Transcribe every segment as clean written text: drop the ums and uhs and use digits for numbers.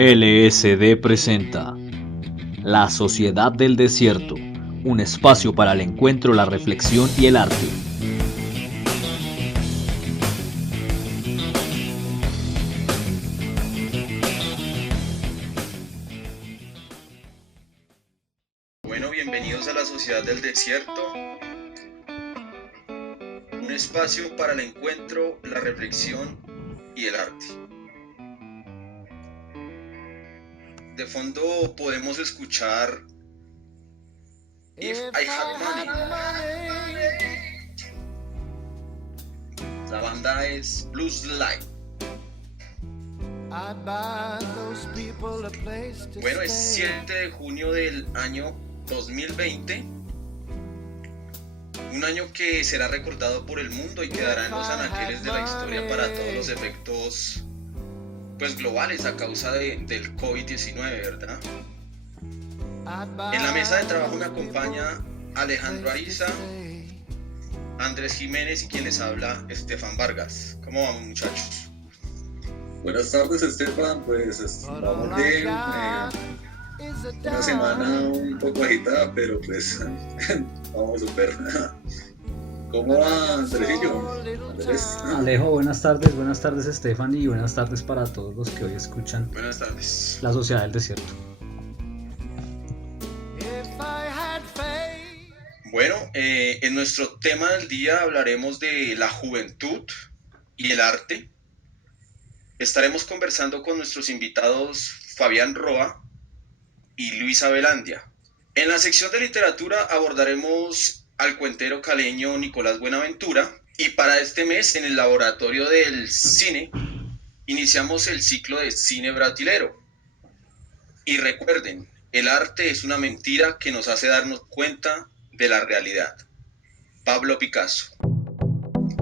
LSD presenta La Sociedad del Desierto, un espacio para el encuentro, la reflexión y el arte. Bueno, bienvenidos a la Sociedad del Desierto, un espacio para el encuentro, la reflexión y el arte. De fondo podemos escuchar If I Had Money. La banda es Blues Light. Bueno, es 7 de junio del año 2020, un año que será recordado por el mundo y quedará en los anaqueles de la historia para todos los efectos globales a causa del COVID-19, ¿verdad? En la mesa de trabajo me acompaña Alejandro Ariza, Andrés Jiménez y quien les habla, Estefan Vargas. ¿Cómo vamos, muchachos? Buenas tardes, Estefan. Vamos bien. Una semana un poco agitada, pero vamos súper. ¿Cómo va, Andresillo? Alejo, buenas tardes, Estefan, y buenas tardes para todos los que hoy escuchan. Buenas tardes. La Sociedad del Desierto. Bueno, en nuestro tema del día hablaremos de la juventud y el arte. Estaremos conversando con nuestros invitados Fabián Roa y Luisa Velandia. En la sección de literatura abordaremos al cuentero caleño Nicolás Buenaventura, y para este mes en el Laboratorio del Cine iniciamos el ciclo de cine brasilero. Y recuerden, el arte es una mentira que nos hace darnos cuenta de la realidad. Pablo Picasso.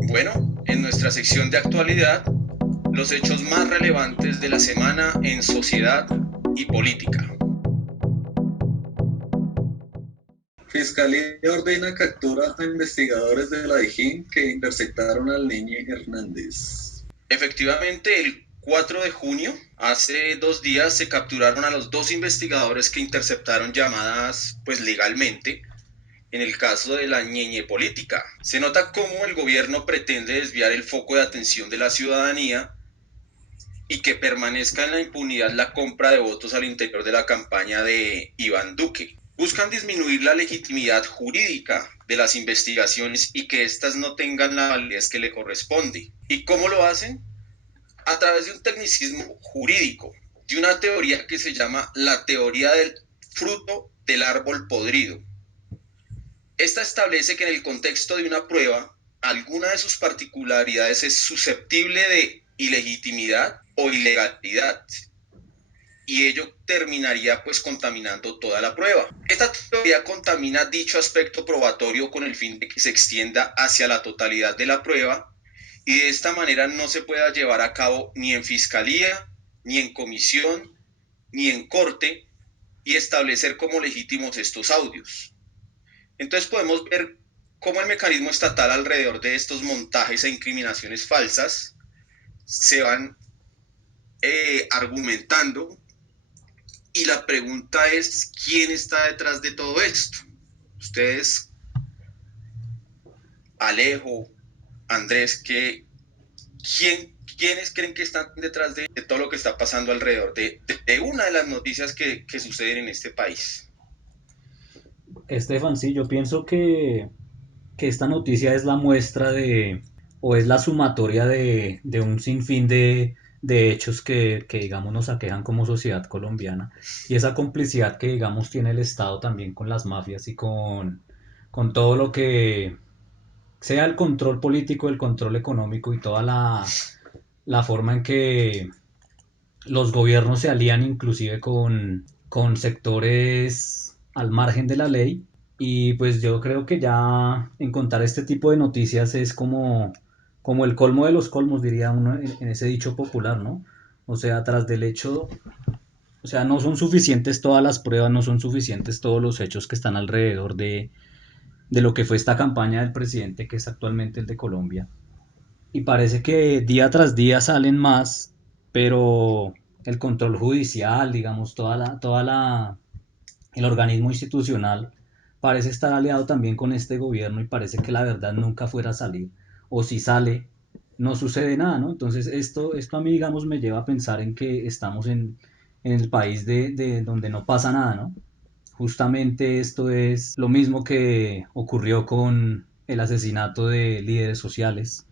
Bueno, en nuestra sección de actualidad, los hechos más relevantes de la semana en sociedad y política. Fiscalía ordena captura a investigadores de la Dijín que interceptaron al niño Hernández. Efectivamente, el 4 de junio, hace 2 días, se capturaron a los 2 investigadores que interceptaron llamadas, legalmente, en el caso de la ñeñe política. Se nota cómo el gobierno pretende desviar el foco de atención de la ciudadanía y que permanezca en la impunidad la compra de votos al interior de la campaña de Iván Duque. Buscan disminuir la legitimidad jurídica de las investigaciones y que éstas no tengan la validez que le corresponde. ¿Y cómo lo hacen? A través de un tecnicismo jurídico, de una teoría que se llama la teoría del fruto del árbol podrido. Esta establece que en el contexto de una prueba, alguna de sus particularidades es susceptible de ilegitimidad o ilegalidad, y ello terminaría contaminando toda la prueba. Esta teoría contamina dicho aspecto probatorio con el fin de que se extienda hacia la totalidad de la prueba y de esta manera no se pueda llevar a cabo ni en fiscalía, ni en comisión, ni en corte, y establecer como legítimos estos audios. Entonces podemos ver cómo el mecanismo estatal alrededor de estos montajes e incriminaciones falsas se van argumentando. Y la pregunta es, ¿quién está detrás de todo esto? Ustedes, Alejo, Andrés, ¿quiénes creen que están detrás de todo lo que está pasando alrededor de una de las noticias que suceden en este país? Estefan, sí, yo pienso que esta noticia es la muestra o es la sumatoria de un sinfín de hechos que, digamos, nos aquejan como sociedad colombiana. Y esa complicidad que, digamos, tiene el Estado también con las mafias y con todo lo que sea el control político, el control económico y toda la forma en que los gobiernos se alían inclusive con sectores al margen de la ley. Y pues yo creo que ya en contar este tipo de noticias es como el colmo de los colmos, diría uno en ese dicho popular, ¿no? O sea, tras del hecho, o sea, no son suficientes todas las pruebas, no son suficientes todos los hechos que están alrededor de lo que fue esta campaña del presidente, que es actualmente el de Colombia. Y parece que día tras día salen más, pero el control judicial, digamos, el organismo institucional parece estar aliado también con este gobierno y parece que la verdad nunca fuera a salir, o si sale, no sucede nada, ¿no? Entonces esto a mí, digamos, me lleva a pensar en que estamos en el país de donde no pasa nada, ¿no? Justamente esto es lo mismo que ocurrió con el asesinato de líderes sociales,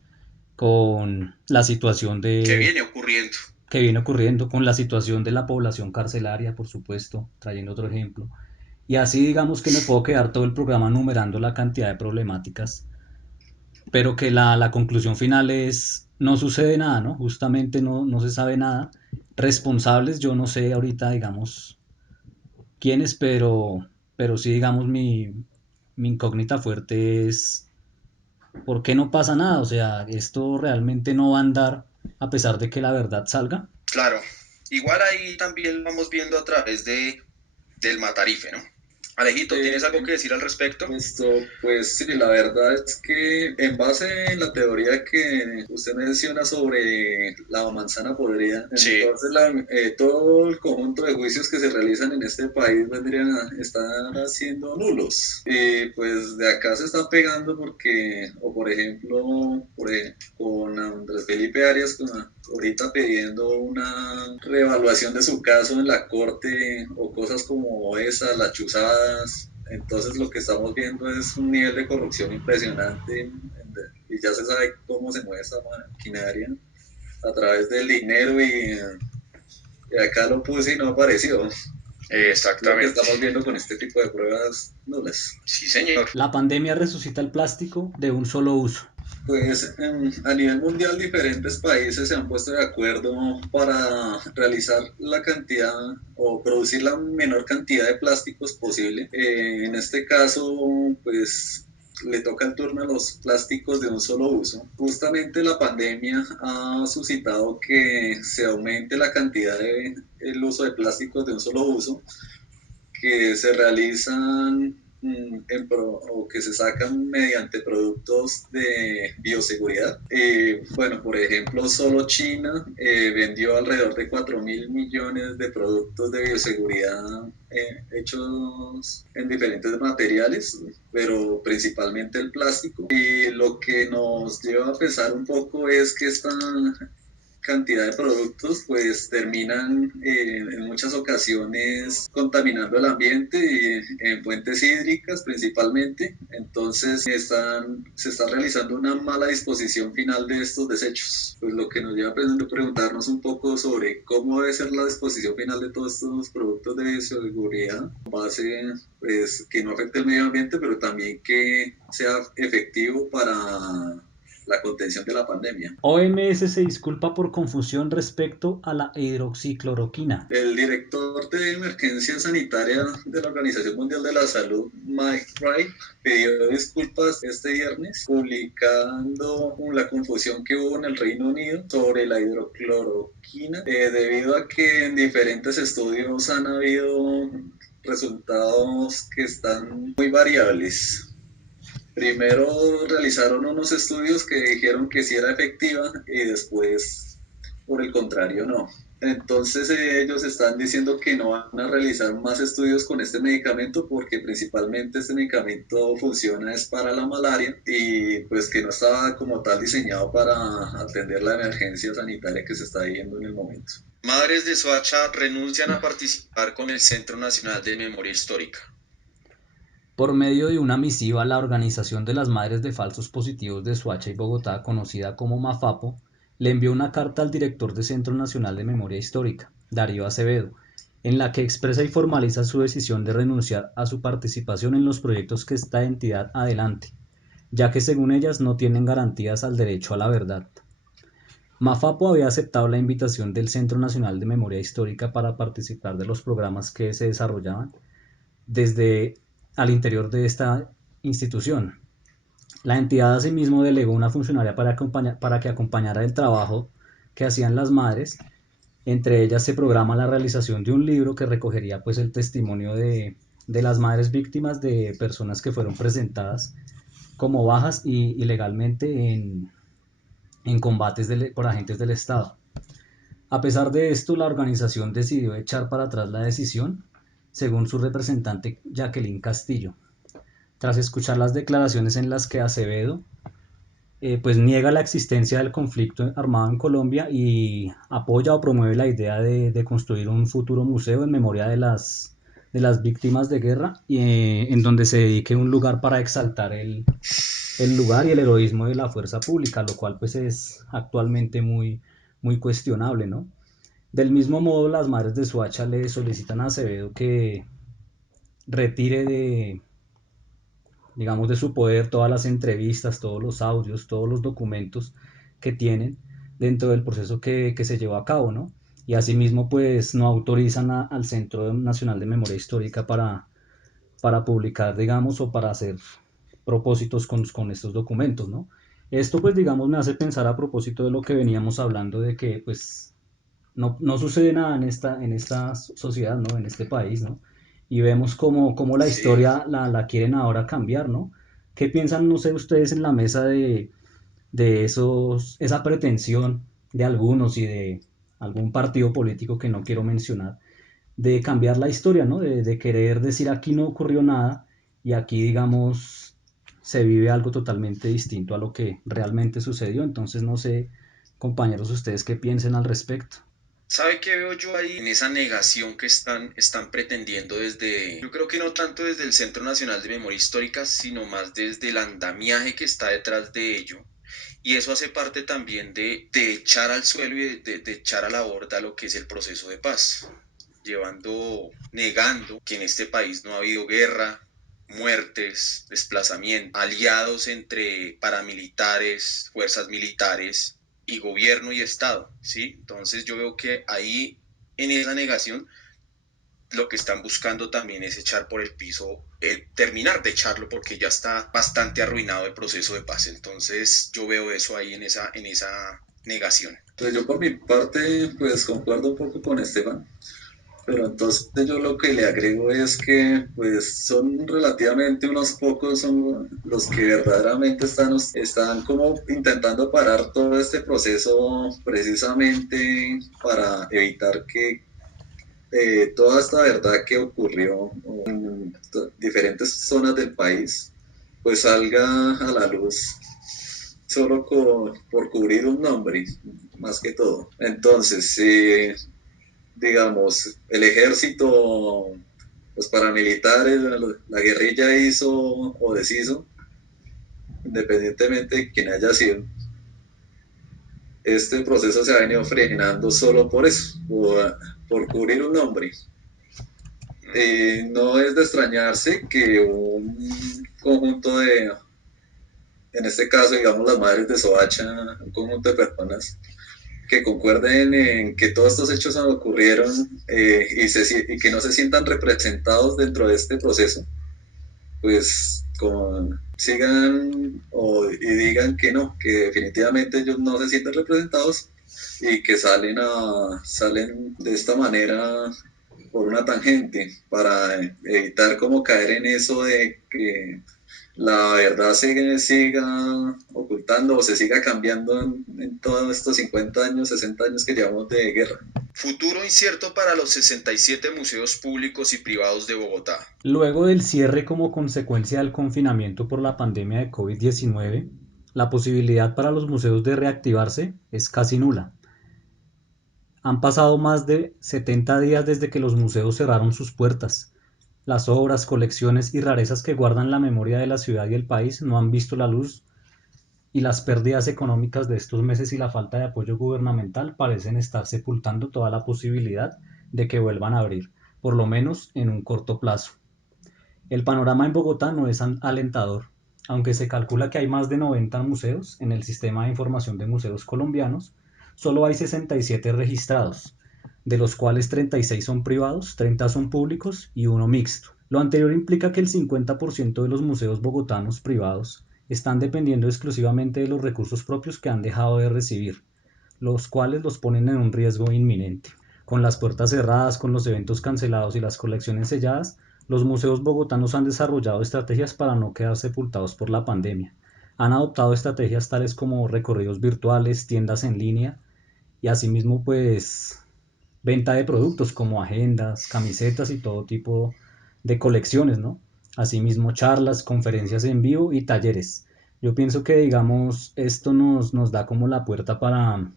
con la situación Que viene ocurriendo. que viene ocurriendo, con la situación de la población carcelaria, por supuesto, trayendo otro ejemplo. Y así digamos que me puedo quedar todo el programa numerando la cantidad de problemáticas, pero que la conclusión final es, no sucede nada, ¿no? Justamente no se sabe nada. Responsables, yo no sé ahorita, digamos, quiénes, pero sí, digamos, mi incógnita fuerte es, ¿por qué no pasa nada? O sea, esto realmente no va a andar a pesar de que la verdad salga. Claro, igual ahí también vamos viendo a través del Matarife, ¿no? Alejito, ¿tienes algo que decir al respecto? Pues sí, la verdad es que en base en la teoría que usted menciona sobre la manzana podrida, Sí. entonces todo el conjunto de juicios que se realizan en este país vendrían a estar siendo nulos. Y pues de acá se está pegando porque, o por ejemplo, con Andrés Felipe Arias, ahorita pidiendo una reevaluación de su caso en la corte o cosas como esa, las chuzadas. Entonces lo que estamos viendo es un nivel de corrupción impresionante y ya se sabe cómo se mueve esta maquinaria a través del dinero y acá lo puse y no apareció. Lo que Exactamente. estamos viendo con este tipo de pruebas nulas. Sí, señor. La pandemia resucita el plástico de un solo uso. Pues a nivel mundial diferentes países se han puesto de acuerdo para realizar la cantidad o producir la menor cantidad de plásticos posible. En este caso, pues le toca el turno a los plásticos de un solo uso. Justamente la pandemia ha suscitado que se aumente la cantidad de el uso de plásticos de un solo uso que se realizan o que se sacan mediante productos de bioseguridad. Bueno, por ejemplo, solo China vendió alrededor de 4.000 millones de productos de bioseguridad hechos en diferentes materiales, pero principalmente el plástico. Y lo que nos lleva a pensar un poco es que esta cantidad de productos pues terminan en muchas ocasiones contaminando el ambiente y en fuentes hídricas principalmente. Entonces se está realizando una mala disposición final de estos desechos, pues lo que nos lleva a preguntarnos un poco sobre cómo debe ser la disposición final de todos estos productos de bioseguridad, base pues que no afecte el medio ambiente, pero también que sea efectivo para la contención de la pandemia. OMS se disculpa por confusión respecto a la hidroxicloroquina. El director de emergencia sanitaria de la Organización Mundial de la Salud, Mike Wright, pidió disculpas este viernes publicando la confusión que hubo en el Reino Unido sobre la hidrocloroquina, debido a que en diferentes estudios han habido resultados que están muy variables. Primero realizaron unos estudios que dijeron que sí era efectiva y después, por el contrario, no. Entonces ellos están diciendo que no van a realizar más estudios con este medicamento porque principalmente este medicamento funciona es para la malaria y pues que no estaba como tal diseñado para atender la emergencia sanitaria que se está viviendo en el momento. Madres de Soacha renuncian a participar con el Centro Nacional de Memoria Histórica. Por medio de una misiva, la Organización de las Madres de Falsos Positivos de Soacha y Bogotá, conocida como MAFAPO, le envió una carta al director del Centro Nacional de Memoria Histórica, Darío Acevedo, en la que expresa y formaliza su decisión de renunciar a su participación en los proyectos que esta entidad adelante, ya que según ellas no tienen garantías al derecho a la verdad. MAFAPO había aceptado la invitación del Centro Nacional de Memoria Histórica para participar de los programas que se desarrollaban desde al interior de esta institución. La entidad asimismo delegó una funcionaria para que acompañara el trabajo que hacían las madres. Entre ellas se programa la realización de un libro que recogería pues el testimonio de las madres víctimas de personas que fueron presentadas como bajas ilegalmente en combates por agentes del Estado. A pesar de esto, la organización decidió echar para atrás la decisión, según su representante Jacqueline Castillo, tras escuchar las declaraciones en las que Acevedo pues niega la existencia del conflicto armado en Colombia y apoya o promueve la idea de construir un futuro museo en memoria de las víctimas de guerra y en donde se dedique un lugar para exaltar el lugar y el heroísmo de la fuerza pública, lo cual pues es actualmente muy cuestionable, ¿no? Del mismo modo, las madres de Soacha le solicitan a Acevedo que retire digamos, de su poder todas las entrevistas, todos los audios, todos los documentos que tienen dentro del proceso que se llevó a cabo, ¿no? Y asimismo, pues no autorizan al Centro Nacional de Memoria Histórica para publicar, digamos, o para hacer propósitos con estos documentos, ¿no? Esto, pues, digamos, me hace pensar a propósito de lo que veníamos hablando de que, pues, no sucede nada en esta sociedad, ¿no? En este país, ¿no? Y vemos cómo la Sí, historia la quieren ahora cambiar, ¿no? ¿Qué piensan, no sé, ustedes en la mesa de esa pretensión de algunos y de algún partido político que no quiero mencionar, de cambiar la historia, ¿no? De querer decir aquí no ocurrió nada y aquí, digamos, se vive algo totalmente distinto a lo que realmente sucedió? Entonces, no sé, compañeros, ustedes qué piensen al respecto. ¿sabe qué veo yo ahí en esa negación que están pretendiendo desde, yo creo que no tanto desde el Centro Nacional de Memoria Histórica, sino más desde el andamiaje que está detrás de ello? Y eso hace parte también de echar al suelo y de echar a la borda lo que es el proceso de paz, negando que en este país no ha habido guerra, muertes, desplazamientos, aliados entre paramilitares, fuerzas militares y gobierno y Estado, ¿sí? Entonces yo veo que ahí, en esa negación, lo que están buscando también es echar por el piso, terminar de echarlo porque ya está bastante arruinado el proceso de paz. Entonces yo veo eso ahí en esa negación. Pues yo por mi parte, pues concuerdo un poco con Esteban, pero entonces yo lo que le agrego es que pues son relativamente unos pocos son los que verdaderamente están como intentando parar todo este proceso precisamente para evitar que toda esta verdad que ocurrió en diferentes zonas del país pues salga a la luz solo por cubrir un nombre, más que todo. Entonces, digamos, el ejército, los paramilitares, la guerrilla hizo o deshizo, independientemente de quién haya sido, este proceso se ha venido frenando solo por eso, por cubrir un nombre. No es de extrañarse que un conjunto en este caso, digamos, las madres de Soacha, un conjunto de personas que concuerden en que todos estos hechos ocurrieron y que no se sientan representados dentro de este proceso, pues sigan y digan que no, que definitivamente ellos no se sienten representados y que salen de esta manera por una tangente para evitar como caer en eso de que la verdad se siga ocultando o se siga cambiando en todos estos 50 años, 60 años que llevamos de guerra. Futuro incierto para los 67 museos públicos y privados de Bogotá. Luego del cierre como consecuencia del confinamiento por la pandemia de COVID-19, la posibilidad para los museos de reactivarse es casi nula. Han pasado más de 70 días desde que los museos cerraron sus puertas. Las obras, colecciones y rarezas que guardan la memoria de la ciudad y el país no han visto la luz y las pérdidas económicas de estos meses y la falta de apoyo gubernamental parecen estar sepultando toda la posibilidad de que vuelvan a abrir, por lo menos en un corto plazo. El panorama en Bogotá no es alentador, aunque se calcula que hay más de 90 museos en el Sistema de Información de Museos Colombianos, solo hay 67 registrados, de los cuales 36 son privados, 30 son públicos y uno mixto. Lo anterior implica que el 50% de los museos bogotanos privados están dependiendo exclusivamente de los recursos propios que han dejado de recibir, los cuales los ponen en un riesgo inminente. Con las puertas cerradas, con los eventos cancelados y las colecciones selladas, los museos bogotanos han desarrollado estrategias para no quedar sepultados por la pandemia. Han adoptado estrategias tales como recorridos virtuales, tiendas en línea y asimismo pues venta de productos como agendas, camisetas y todo tipo de colecciones, ¿no? Asimismo charlas, conferencias en vivo y talleres. Yo pienso que, digamos, esto nos da como la puerta para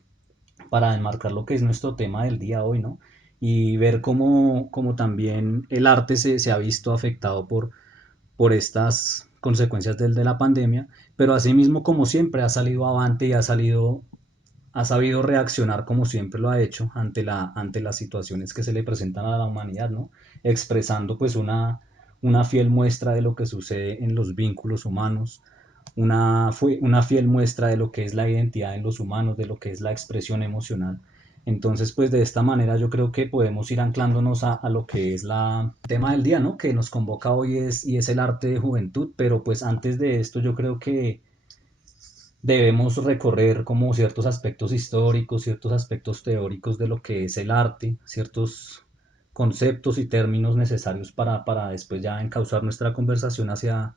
enmarcar lo que es nuestro tema del día hoy, ¿no? Y ver cómo también el arte se ha visto afectado por estas consecuencias de la pandemia, pero asimismo, como siempre, ha salido avante y ha sabido reaccionar como siempre lo ha hecho ante las situaciones que se le presentan a la humanidad, ¿no? Expresando pues una fiel muestra de lo que sucede en los vínculos humanos, una fiel muestra de lo que es la identidad en los humanos, de lo que es la expresión emocional. Entonces, pues de esta manera yo creo que podemos ir anclándonos a lo que es el tema del día, ¿no? Que nos convoca hoy y es el arte de juventud, pero pues antes de esto yo creo que debemos recorrer como ciertos aspectos históricos, ciertos aspectos teóricos de lo que es el arte, ciertos conceptos y términos necesarios para después ya encauzar nuestra conversación hacia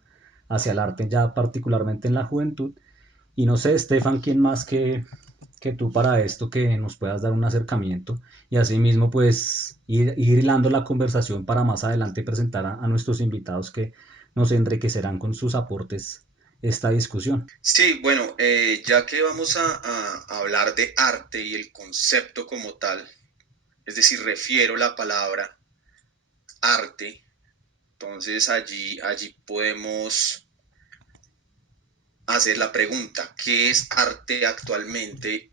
el arte, ya particularmente en la juventud. Y no sé, Estefan, ¿quién más que tú para esto que nos puedas dar un acercamiento y asimismo pues ir hilando la conversación para más adelante presentar a nuestros invitados que nos enriquecerán con sus aportes esta discusión? Sí, bueno, ya que vamos a hablar de arte y el concepto como tal, es decir, refiero la palabra arte, entonces allí podemos hacer la pregunta, ¿qué es arte actualmente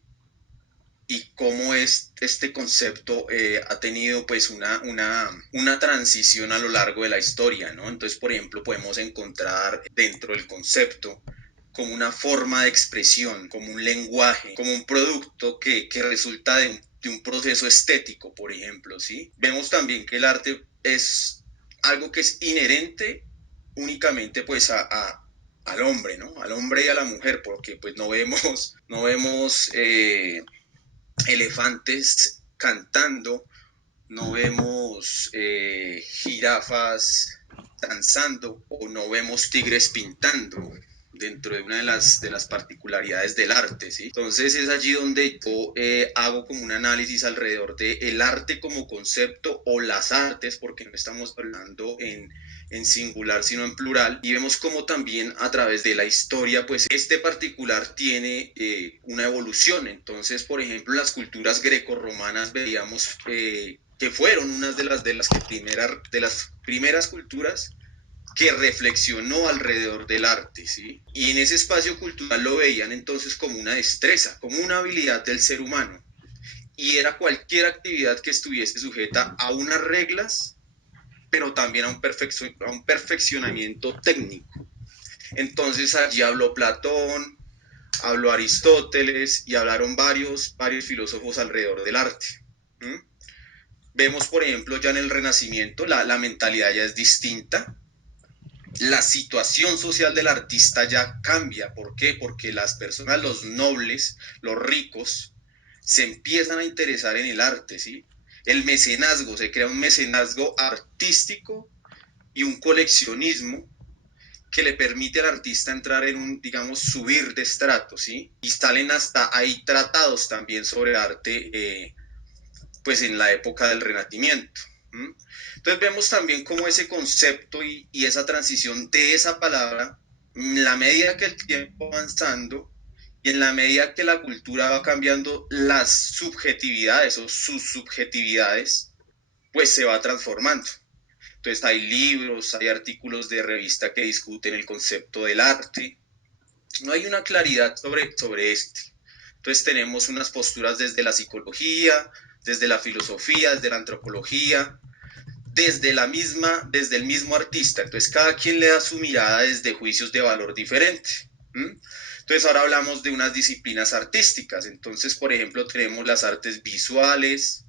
y cómo es este concepto ha tenido pues una transición a lo largo de la historia, ¿no? Entonces, por ejemplo, podemos encontrar dentro del concepto como una forma de expresión, como un lenguaje, como un producto que resulta de un proceso estético, por ejemplo, ¿sí? Vemos también que el arte es algo que es inherente únicamente pues al hombre, ¿no? Al hombre y a la mujer, porque pues no vemos elefantes cantando, no vemos jirafas danzando o no vemos tigres pintando dentro de una de las particularidades del arte, ¿sí? Entonces es allí donde yo hago como un análisis alrededor del arte como concepto o las artes, porque no estamos hablando en singular sino en plural, y vemos como también a través de la historia pues este particular tiene una evolución. Entonces, por ejemplo, las culturas grecorromanas veíamos que fueron unas de las primeras culturas que reflexionó alrededor del arte, ¿sí? Y en ese espacio cultural lo veían entonces como una destreza, como una habilidad del ser humano. Y era cualquier actividad que estuviese sujeta a unas reglas, pero también a un perfeccionamiento técnico. Entonces allí habló Platón, habló Aristóteles y hablaron varios filósofos alrededor del arte. ¿Mm? Vemos, por ejemplo, ya en el Renacimiento la mentalidad ya es distinta, la situación social del artista ya cambia. ¿Por qué? Porque las personas, los nobles, los ricos, se empiezan a interesar en el arte, ¿sí? El mecenazgo, se crea un mecenazgo artístico y un coleccionismo que le permite al artista entrar en un, digamos, subir de estrato, ¿sí? Y salen hasta ahí tratados también sobre arte, pues en la época del Renacimiento. ¿Mm? Entonces vemos también cómo ese concepto y esa transición de esa palabra, en la medida que el tiempo va avanzando y en la medida que la cultura va cambiando las subjetividades o sus subjetividades, pues se va transformando. Entonces hay libros, hay artículos de revista que discuten el concepto del arte. No hay una claridad sobre este. Entonces tenemos unas posturas desde la psicología, desde la filosofía, desde la antropología, desde el mismo artista. Entonces cada quien le da su mirada desde juicios de valor diferente. ¿Mm? Entonces ahora hablamos de unas disciplinas artísticas. Entonces, por ejemplo, tenemos las artes visuales.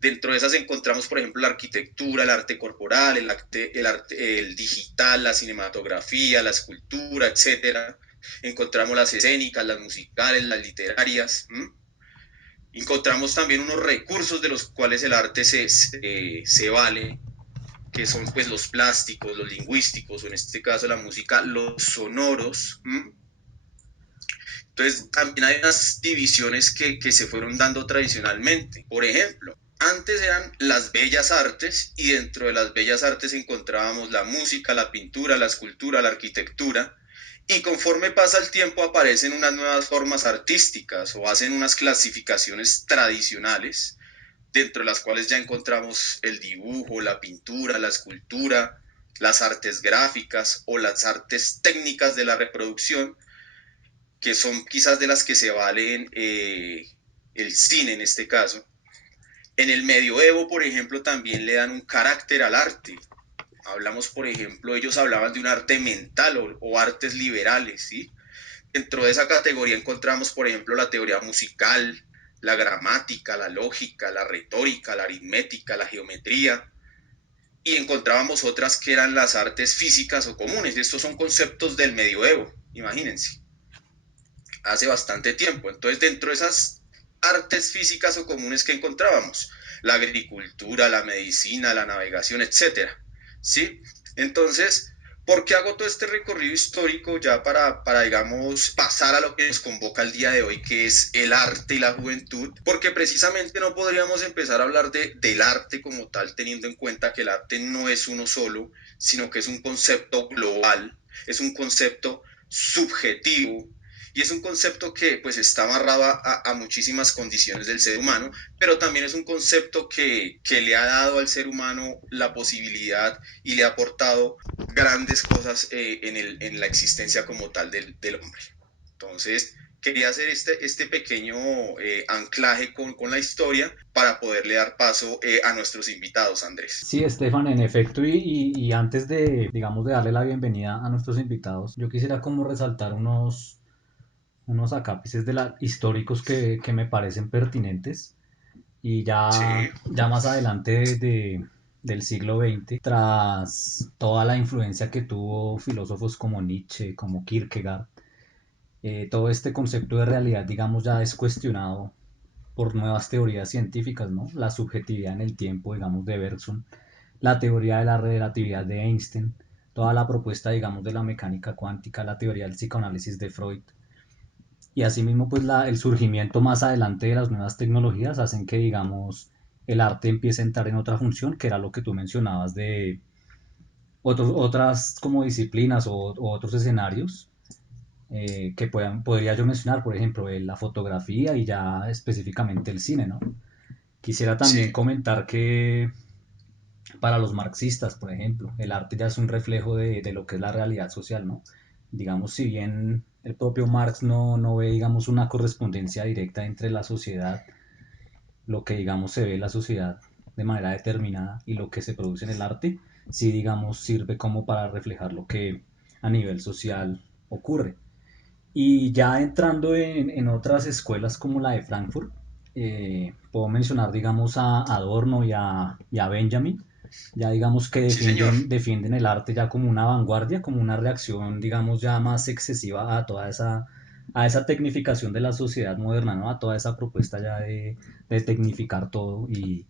Dentro de esas encontramos, por ejemplo, la arquitectura, el arte corporal, el digital, la cinematografía, la escultura, etcétera. Encontramos las escénicas, las musicales, las literarias. Encontramos también unos recursos de los cuales el arte se vale, que son pues los plásticos, los lingüísticos, o en este caso la música, los sonoros. Entonces, también hay unas divisiones que se fueron dando tradicionalmente. Por ejemplo, antes eran las bellas artes y dentro de las bellas artes encontrábamos la música, la pintura, la escultura, la arquitectura. Y conforme pasa el tiempo aparecen unas nuevas formas artísticas o hacen unas clasificaciones tradicionales dentro de las cuales ya encontramos el dibujo, la pintura, la escultura, las artes gráficas o las artes técnicas de la reproducción, que son quizás de las que se valen el cine en este caso. En el medioevo, por ejemplo, también le dan un carácter al arte. Hablamos, por ejemplo, ellos hablaban de un arte mental o artes liberales, ¿sí? Dentro de esa categoría encontramos, por ejemplo, la teoría musical, la gramática, la lógica, la retórica, la aritmética, la geometría, y encontrábamos otras que eran las artes físicas o comunes. Estos son conceptos del medioevo, imagínense, hace bastante tiempo. Entonces, dentro de esas artes físicas o comunes que encontrábamos, la agricultura, la medicina, la navegación, etcétera, ¿sí? Entonces, ¿por qué hago todo este recorrido histórico ya para, digamos, pasar a lo que nos convoca el día de hoy, que es el arte y la juventud? Porque precisamente no podríamos empezar a hablar del arte como tal, teniendo en cuenta que el arte no es uno solo, sino que es un concepto global, es un concepto subjetivo, y es un concepto que pues está amarrado a muchísimas condiciones del ser humano, pero también es un concepto que le ha dado al ser humano la posibilidad y le ha aportado grandes cosas en la existencia como tal del hombre. Entonces, quería hacer este pequeño anclaje con la historia para poderle dar paso a nuestros invitados, Andrés. Sí, Estefan, en efecto, y antes de, digamos, de darle la bienvenida a nuestros invitados, yo quisiera como resaltar unos acápices históricos que me parecen pertinentes y Sí, ya más adelante del siglo XX, tras toda la influencia que tuvo filósofos como Nietzsche, como Kierkegaard, todo este concepto de realidad, digamos, ya es cuestionado por nuevas teorías científicas, ¿no? La subjetividad en el tiempo, digamos, de Bergson, la teoría de la relatividad de Einstein, toda la propuesta, digamos, de la mecánica cuántica, la teoría del psicoanálisis de Freud, y asimismo pues el surgimiento más adelante de las nuevas tecnologías hacen que digamos el arte empiece a entrar en otra función, que era lo que tú mencionabas de otras como disciplinas o otros escenarios podría yo mencionar, por ejemplo, la fotografía y ya específicamente el cine, ¿no? Quisiera también sí, comentar que para los marxistas, por ejemplo, el arte ya es un reflejo de lo que es la realidad social, ¿no? Digamos, si bien el propio Marx no ve, digamos, una correspondencia directa entre la sociedad, lo que, digamos, se ve en la sociedad de manera determinada y lo que se produce en el arte, sí, digamos, sirve como para reflejar lo que a nivel social ocurre. Y ya entrando en otras escuelas como la de Frankfurt, puedo mencionar, digamos, a Adorno y a Benjamin, ya digamos que sí, señor. defienden el arte ya como una vanguardia, como una reacción, digamos, ya más excesiva a esa tecnificación de la sociedad moderna, ¿no? A toda esa propuesta ya de tecnificar todo y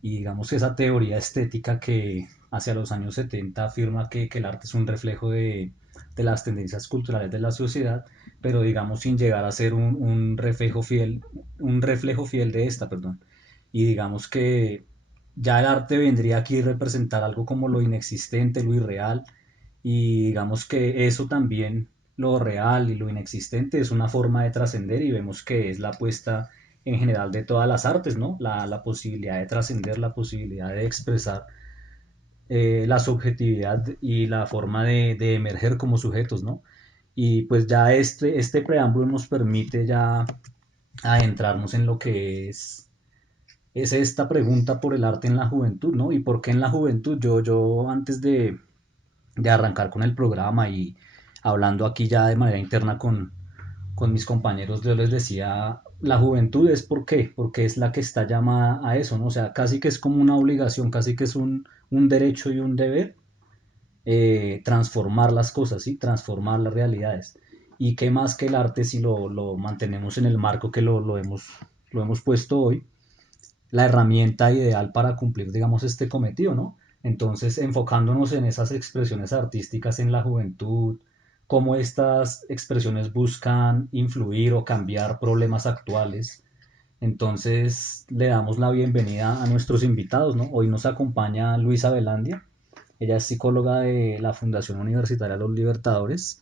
digamos esa teoría estética que hacia los años 70 afirma que el arte es un reflejo de las tendencias culturales de la sociedad, pero digamos sin llegar a ser un reflejo fiel de esta, perdón. Y digamos que ya el arte vendría aquí a representar algo como lo inexistente, lo irreal, y digamos que eso también, lo real y lo inexistente, es una forma de trascender y vemos que es la apuesta en general de todas las artes, ¿no? La posibilidad de trascender, la posibilidad de expresar la subjetividad y la forma de emerger como sujetos, ¿no? Y pues ya este preámbulo nos permite ya adentrarnos en lo que es esta pregunta por el arte en la juventud, ¿no? ¿Y por qué en la juventud? Yo antes de arrancar con el programa y hablando aquí ya de manera interna con mis compañeros, yo les decía, la juventud es ¿por qué? Porque es la que está llamada a eso, ¿no? O sea, casi que es como una obligación, casi que es un derecho y un deber transformar las cosas, ¿sí? Transformar las realidades. Y qué más que el arte si lo mantenemos en el marco que lo hemos puesto hoy, la herramienta ideal para cumplir, digamos, este cometido, ¿no? Entonces, enfocándonos en esas expresiones artísticas en la juventud, cómo estas expresiones buscan influir o cambiar problemas actuales. Entonces le damos la bienvenida a nuestros invitados, ¿no? Hoy nos acompaña Luisa Velandia. Ella es psicóloga de la Fundación Universitaria Los Libertadores.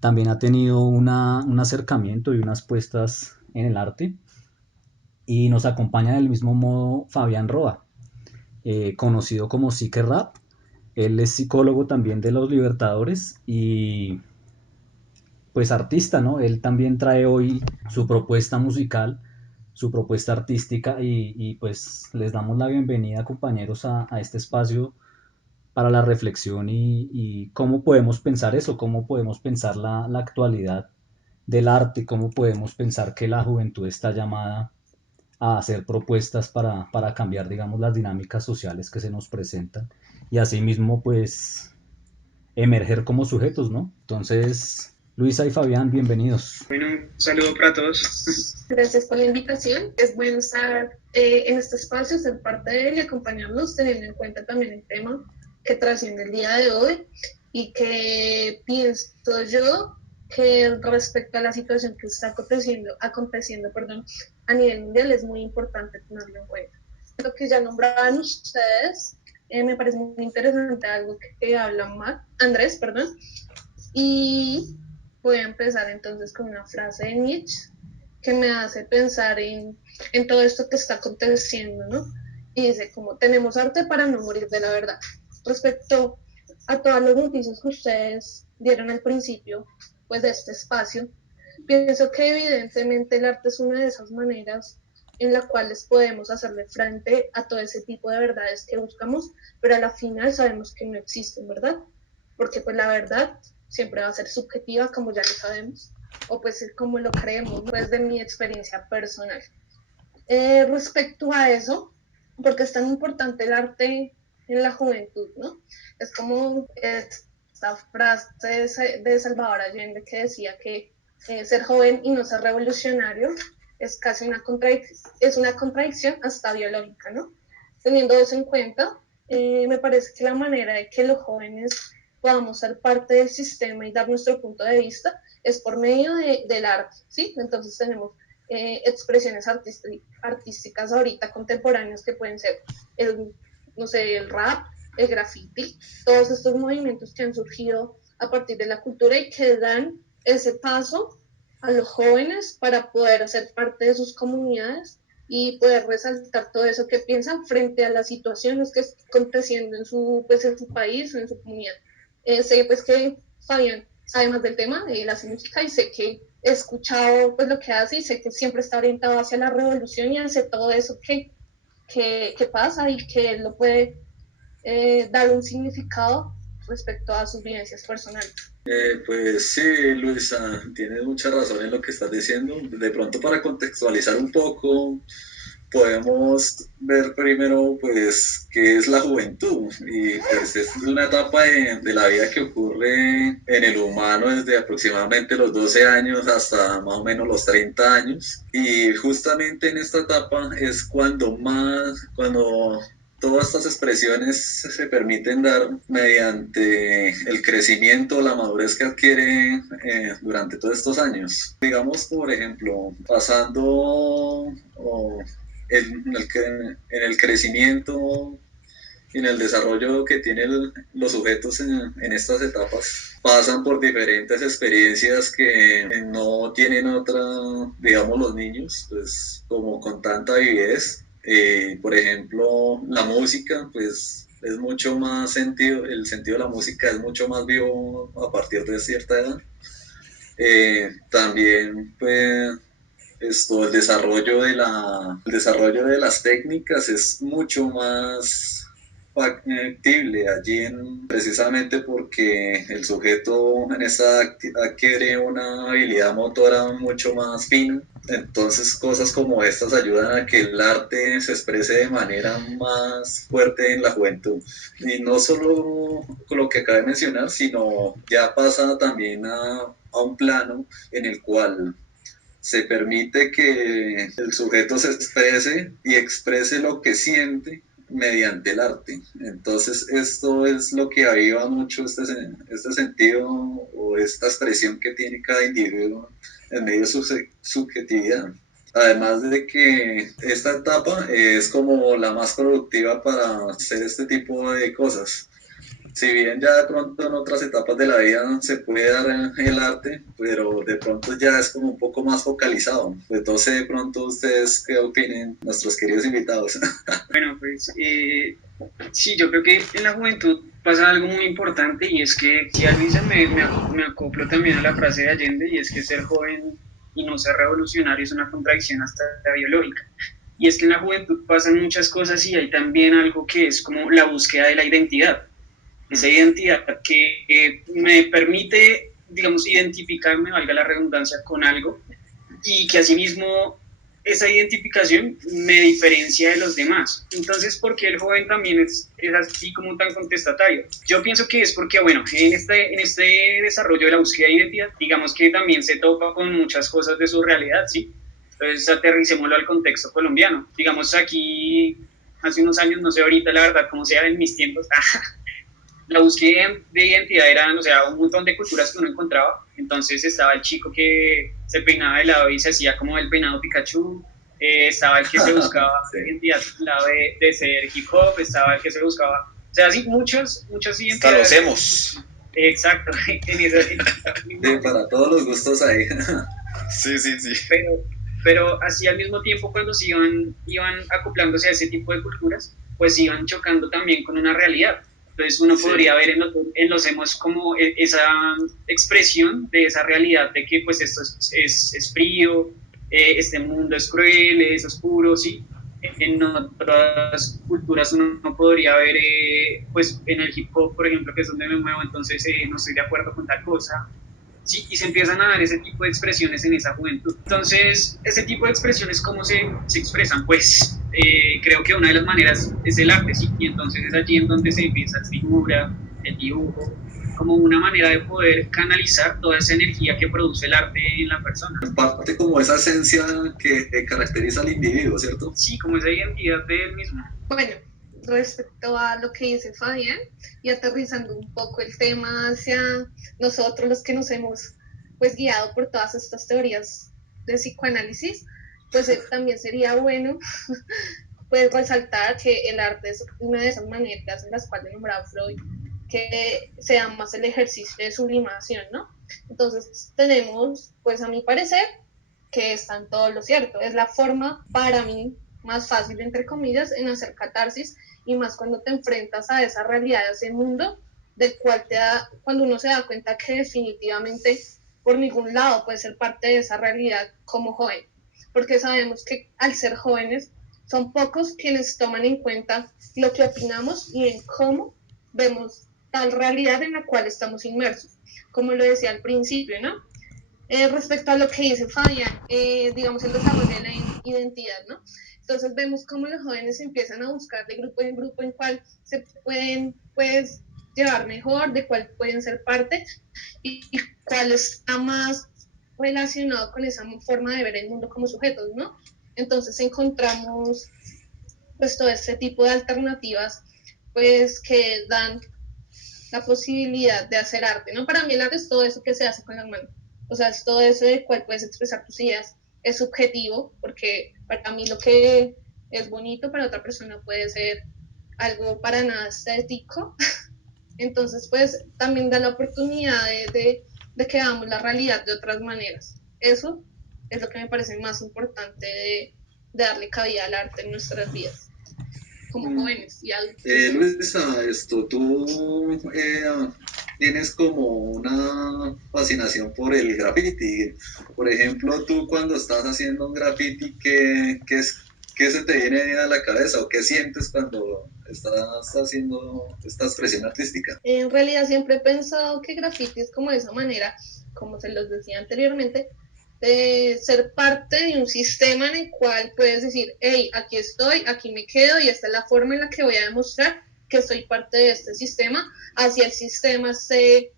También ha tenido un acercamiento y unas puestas en el arte. Y nos acompaña del mismo modo Fabián Roa, conocido como Psique Rap. Él es psicólogo también de Los Libertadores y pues artista, ¿no? Él también trae hoy su propuesta musical, su propuesta artística pues les damos la bienvenida, compañeros, a este espacio para la reflexión y cómo podemos pensar eso, cómo podemos pensar la actualidad del arte, cómo podemos pensar que la juventud está llamada a hacer propuestas para cambiar, digamos, las dinámicas sociales que se nos presentan y asimismo, pues, emerger como sujetos, ¿no? Entonces, Luisa y Fabián, bienvenidos. Bueno, un saludo para todos. Gracias por la invitación. Es bueno estar en este espacio, ser parte de él y acompañarnos, teniendo en cuenta también el tema que trasciende el día de hoy y que pienso yo que respecto a la situación que está aconteciendo a nivel mundial es muy importante tenerlo en cuenta. Lo que ya nombraban ustedes, me parece muy interesante algo que habla Andrés, y voy a empezar entonces con una frase de Nietzsche que me hace pensar en todo esto que está aconteciendo, ¿no? Y dice, como tenemos arte para no morir de la verdad. Respecto a todas las noticias que ustedes dieron al principio, pues de este espacio, pienso que evidentemente el arte es una de esas maneras en las cuales podemos hacerle frente a todo ese tipo de verdades que buscamos, pero a la final sabemos que no existen, ¿verdad? Porque pues la verdad siempre va a ser subjetiva, como ya lo sabemos, o pues como lo creemos, pues de mi experiencia personal. Respecto a eso, porque es tan importante el arte en la juventud, ¿no? Es como esta frase de Salvador Allende que decía que ser joven y no ser revolucionario es casi es una contradicción hasta biológica, ¿no? Teniendo eso en cuenta, me parece que la manera de que los jóvenes podamos ser parte del sistema y dar nuestro punto de vista es por medio del arte, ¿sí? Entonces tenemos expresiones artísticas ahorita contemporáneas que pueden ser no sé, el rap, el graffiti, todos estos movimientos que han surgido a partir de la cultura y que dan ese paso a los jóvenes para poder ser parte de sus comunidades y poder resaltar todo eso que piensan frente a las situaciones que están aconteciendo en su país o en su comunidad. Sé pues que Fabián sabe más del tema, él hace música y sé que he escuchado pues lo que hace y sé que siempre está orientado hacia la revolución y hacia todo eso que pasa y que él lo puede dar un significado respecto a sus vivencias personales. Pues sí, Luisa, tienes mucha razón en lo que estás diciendo. De pronto, para contextualizar un poco, podemos ver primero pues qué es la juventud, y pues es una etapa de la vida que ocurre en el humano desde aproximadamente los 12 años hasta más o menos los 30 años, y justamente en esta etapa es cuando todas estas expresiones se permiten dar mediante el crecimiento, la madurez que adquiere durante todos estos años. Digamos, por ejemplo, pasando en el crecimiento y en el desarrollo que tienen los sujetos en estas etapas, pasan por diferentes experiencias que no tienen otra, digamos, los niños, pues como con tanta vivez. Por ejemplo, la música, pues es mucho más el sentido de la música es mucho más vivo a partir de cierta edad. También, pues, el desarrollo de las técnicas es mucho más factible allí, precisamente porque el sujeto en esa adquiere una habilidad motora mucho más fina. Entonces, cosas como estas ayudan a que el arte se exprese de manera más fuerte en la juventud. Y no solo con lo que acabé de mencionar, sino ya pasa también a un plano en el cual se permite que el sujeto se exprese y exprese lo que siente mediante el arte. Entonces, esto es lo que aviva mucho este sentido o esta expresión que tiene cada individuo en medio de su subjetividad. Además de que esta etapa es como la más productiva para hacer este tipo de cosas. Si bien ya de pronto en otras etapas de la vida se puede dar el arte, pero de pronto ya es como un poco más focalizado. Pues no sé de pronto ustedes qué opinen, nuestros queridos invitados. Bueno, pues sí, yo creo que en la juventud pasa algo muy importante y es que, si Alisa me acoplo también a la frase de Allende, y es que ser joven y no ser revolucionario es una contradicción hasta biológica. Y es que en la juventud pasan muchas cosas y hay también algo que es como la búsqueda de la identidad. Esa identidad que me permite, digamos, identificarme, valga la redundancia, con algo, y que asimismo esa identificación me diferencia de los demás. Entonces, ¿por qué el joven también es así como tan contestatario? Yo pienso que es porque, bueno, en este desarrollo de la búsqueda de identidad, digamos que también se topa con muchas cosas de su realidad, ¿sí? Entonces, aterricémoslo al contexto colombiano. Digamos, aquí, hace unos años, no sé ahorita la verdad cómo sea en mis tiempos, la búsqueda de identidad era, o sea, un montón de culturas que uno encontraba. Entonces estaba el chico que se peinaba de lado y se hacía como el peinado Pikachu, estaba el que se buscaba Sí. identidad lado de ser hip hop, estaba el que se buscaba, o sea, sí, muchas Hasta identidades. los hemos. Exacto, Sí, para todos los gustos ahí. Sí, sí, sí. pero así al mismo tiempo cuando se iban acoplándose a ese tipo de culturas, pues iban chocando también con una realidad. Entonces uno Sí. podría ver en los emos como esa expresión de esa realidad de que pues esto es frío, este mundo es cruel, es oscuro, ¿sí? En otras culturas uno podría ver, pues en el hip hop, por ejemplo, que es donde me muevo, entonces no estoy de acuerdo con tal cosa, ¿sí? Y se empiezan a dar ese tipo de expresiones en esa juventud. Entonces, ese tipo de expresiones, ¿cómo se expresan? Pues creo que una de las maneras es el arte, ¿sí? Y entonces es allí en donde se empieza la figura, el dibujo, como una manera de poder canalizar toda esa energía que produce el arte en la persona. En parte como esa esencia que caracteriza al individuo, ¿cierto? Sí, como esa identidad de él mismo. Bueno, respecto a lo que dice Fabián y aterrizando un poco el tema hacia nosotros los que nos hemos pues guiado por todas estas teorías de psicoanálisis, pues también sería bueno pues resaltar que el arte es una de esas maneras en las cuales nombraba Freud que se da más el ejercicio de sublimación, ¿no? Entonces tenemos, pues a mi parecer, que está en todo lo cierto. Es la forma para mí más fácil, entre comillas, en hacer catarsis y más cuando te enfrentas a esa realidad, a ese mundo del cual cuando uno se da cuenta que definitivamente por ningún lado puede ser parte de esa realidad como joven, porque sabemos que al ser jóvenes son pocos quienes toman en cuenta lo que opinamos y en cómo vemos tal realidad en la cual estamos inmersos, como lo decía al principio, ¿no? Respecto a lo que dice Fabián, digamos el desarrollo de la identidad, ¿no? Entonces vemos cómo los jóvenes empiezan a buscar de grupo en grupo en cuál se pueden, pues, llevar mejor, de cuál pueden ser parte y cuál está más relacionado con esa forma de ver el mundo como sujetos, ¿no? Entonces encontramos, pues, todo este tipo de alternativas, pues, que dan la posibilidad de hacer arte, ¿no? Para mí el arte es todo eso que se hace con las manos, o sea, es todo eso de cual puedes expresar tus ideas, es subjetivo, porque para mí lo que es bonito para otra persona puede ser algo para nada estético, entonces pues también da la oportunidad de que veamos la realidad de otras maneras. Eso es lo que me parece más importante de darle cabida al arte en nuestras vidas, como jóvenes y adultos. Luisa, tú tienes como una fascinación por el graffiti. Por ejemplo, tú cuando estás haciendo un graffiti, ¿qué se te viene a la cabeza o qué sientes cuando estás haciendo esta expresión artística? En realidad siempre he pensado que graffiti es como de esa manera, como se los decía anteriormente, de ser parte de un sistema en el cual puedes decir, hey, aquí estoy, aquí me quedo y esta es la forma en la que voy a demostrar que soy parte de este sistema, hacia el sistema se,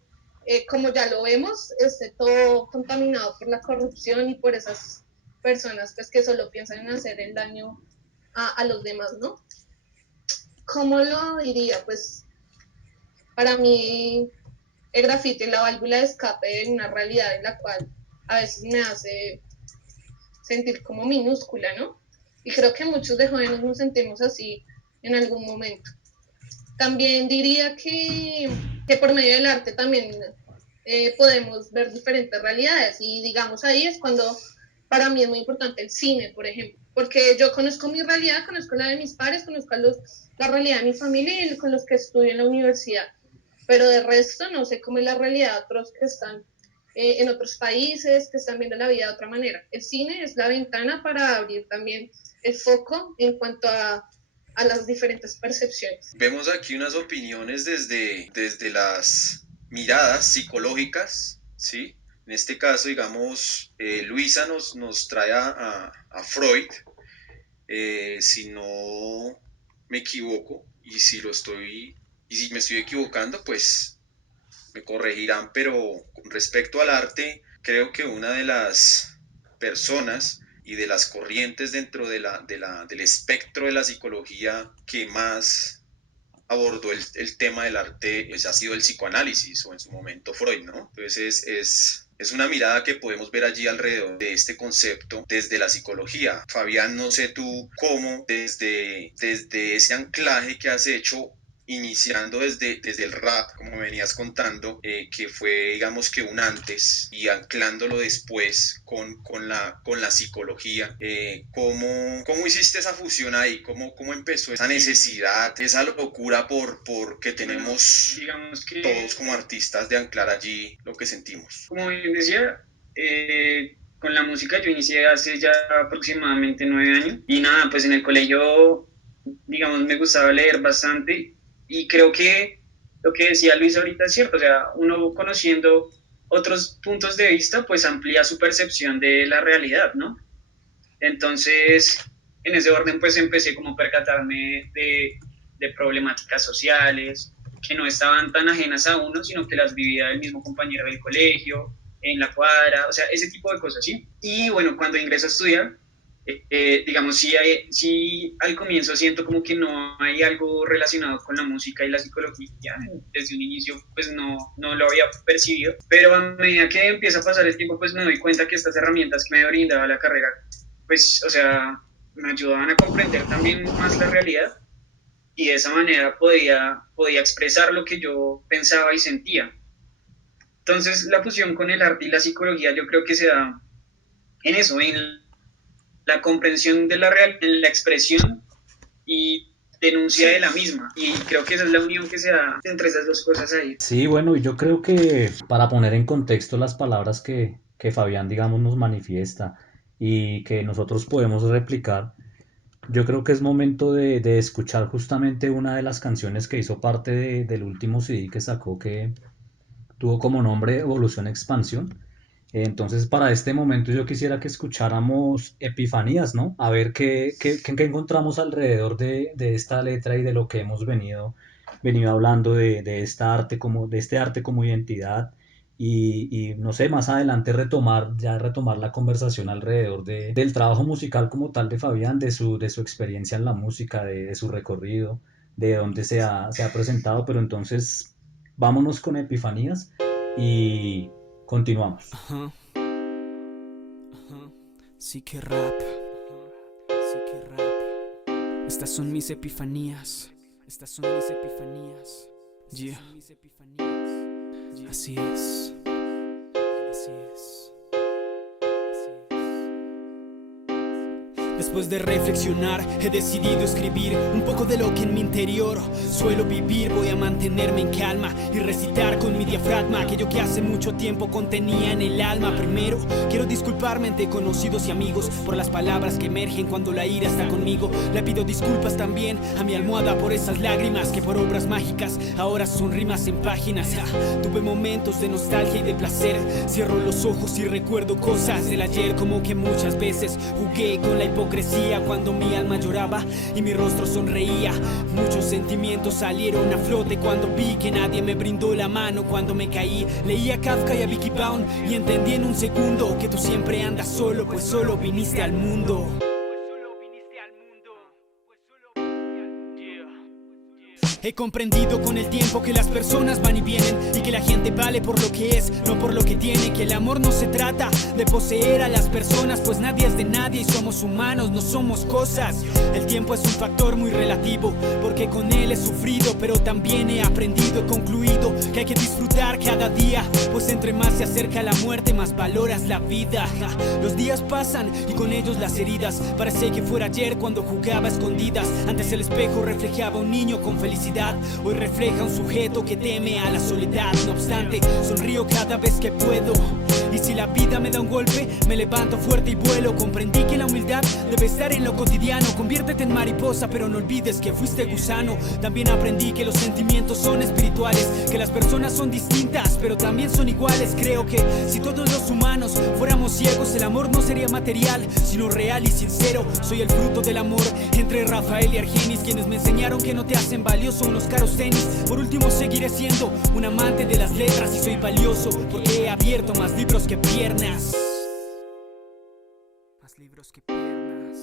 como ya lo vemos, esté todo contaminado por la corrupción y por esas personas pues que solo piensan en hacer el daño a los demás, ¿no? ¿cómo lo diría? Pues para mí el grafiti es la válvula de escape en una realidad en la cual a veces me hace sentir como minúscula, ¿no? Y creo que muchos de jóvenes nos sentimos así en algún momento. También diría que por medio del arte también podemos ver diferentes realidades y digamos ahí es cuando para mí es muy importante el cine, por ejemplo, porque yo conozco mi realidad, conozco la de mis pares, conozco la realidad de mi familia y con los que estudio en la universidad, pero de resto no sé cómo es la realidad de otros que están en otros países, que están viendo la vida de otra manera. El cine es la ventana para abrir también el foco en cuanto a las diferentes percepciones. Vemos aquí unas opiniones desde las miradas psicológicas, ¿sí? En este caso, digamos, Luisa nos trae a Freud, si no me equivoco, y si me estoy equivocando, pues me corregirán, pero con respecto al arte, creo que una de las personas y de las corrientes dentro del espectro de la psicología que más abordó el tema del arte pues, ha sido el psicoanálisis o en su momento Freud, ¿no? Entonces es una mirada que podemos ver allí alrededor de este concepto desde la psicología. Fabián, no sé tú cómo desde ese anclaje que has hecho iniciando desde el rap, como venías contando, que fue digamos que un antes y anclándolo después con la psicología, ¿cómo hiciste esa fusión ahí? ¿Cómo empezó esa necesidad, esa locura por que tenemos digamos que, todos como artistas de anclar allí lo que sentimos? Como bien decía, con la música yo inicié hace ya aproximadamente 9 años y nada, pues en el colegio, digamos, me gustaba leer bastante y creo que lo que decía Luis ahorita es cierto, o sea, uno conociendo otros puntos de vista, pues amplía su percepción de la realidad, ¿no? Entonces, en ese orden, pues empecé como a percatarme de problemáticas sociales que no estaban tan ajenas a uno, sino que las vivía el mismo compañero del colegio, en la cuadra, o sea, ese tipo de cosas, ¿sí? Y bueno, cuando ingreso a estudiar, digamos, sí al comienzo siento como que no hay algo relacionado con la música y la psicología, desde un inicio pues no lo había percibido, pero a medida que empieza a pasar el tiempo pues me doy cuenta que estas herramientas que me brindaba la carrera, pues, o sea, me ayudaban a comprender también más la realidad y de esa manera podía expresar lo que yo pensaba y sentía. Entonces, la fusión con el arte y la psicología yo creo que se da en eso, en la comprensión de la realidad, en la expresión y denuncia de la misma. Y creo que esa es la unión que se da entre esas dos cosas ahí. Sí, bueno, y yo creo que para poner en contexto las palabras que Fabián, digamos, nos manifiesta y que nosotros podemos replicar, yo creo que es momento de escuchar justamente una de las canciones que hizo parte del último CD que sacó, que tuvo como nombre Evolución Expansión. Entonces, para este momento yo quisiera que escucháramos Epifanías, ¿no? A ver qué encontramos alrededor de esta letra y de lo que hemos venido hablando de esta arte de este arte como identidad y no sé, más adelante retomar la conversación alrededor del trabajo musical como tal de Fabián, de su experiencia en la música, de su recorrido, de dónde se ha presentado, pero entonces vámonos con Epifanías y continuamos. Ajá. Sí que rap. Sí que rap. Estas son mis epifanías. Estas son mis epifanías. Yeah. Así es. Así es. Después de reflexionar, he decidido escribir un poco de lo que en mi interior suelo vivir. Voy a mantenerme en calma y recitar con mi diafragma aquello que hace mucho tiempo contenía en el alma. Primero, quiero disculparme ante conocidos y amigos por las palabras que emergen cuando la ira está conmigo. Le pido disculpas también a mi almohada por esas lágrimas que por obras mágicas ahora son rimas en páginas. Tuve momentos de nostalgia y de placer. Cierro los ojos y recuerdo cosas del ayer, como que muchas veces jugué con la hipocresía cuando mi alma lloraba y mi rostro sonreía. Muchos sentimientos salieron a flote cuando vi que nadie me brindó la mano cuando me caí. Leí a Kafka y a Vicky Pound y entendí en un segundo que tú siempre andas solo, pues solo viniste al mundo. He comprendido con el tiempo que las personas van y vienen y que la gente vale por lo que es, no por lo que tiene. Que el amor no se trata de poseer a las personas, pues nadie es de nadie y somos humanos, no somos cosas. El tiempo es un factor muy relativo, porque con él he sufrido, pero también he aprendido, he concluido que hay que disfrutar cada día, pues entre más se acerca la muerte, más valoras la vida. Los días pasan y con ellos las heridas. Parece que fuera ayer cuando jugaba a escondidas. Antes el espejo reflejaba un niño con felicidad. Hoy refleja un sujeto que teme a la soledad. No obstante, sonrío cada vez que puedo. Y si la vida me da un golpe, me levanto fuerte y vuelo. Comprendí que la humildad debe estar en lo cotidiano. Conviértete en mariposa, pero no olvides que fuiste gusano. También aprendí que los sentimientos son espirituales, que las personas son distintas, pero también son iguales. Creo que si todos los humanos fuéramos ciegos, el amor no sería material, sino real y sincero. Soy el fruto del amor entre Rafael y Argenis, quienes me enseñaron que no te hacen valioso unos caros tenis. Por último, seguiré siendo un amante de las letras y soy valioso porque he abierto más libros que piernas. Más libros que piernas.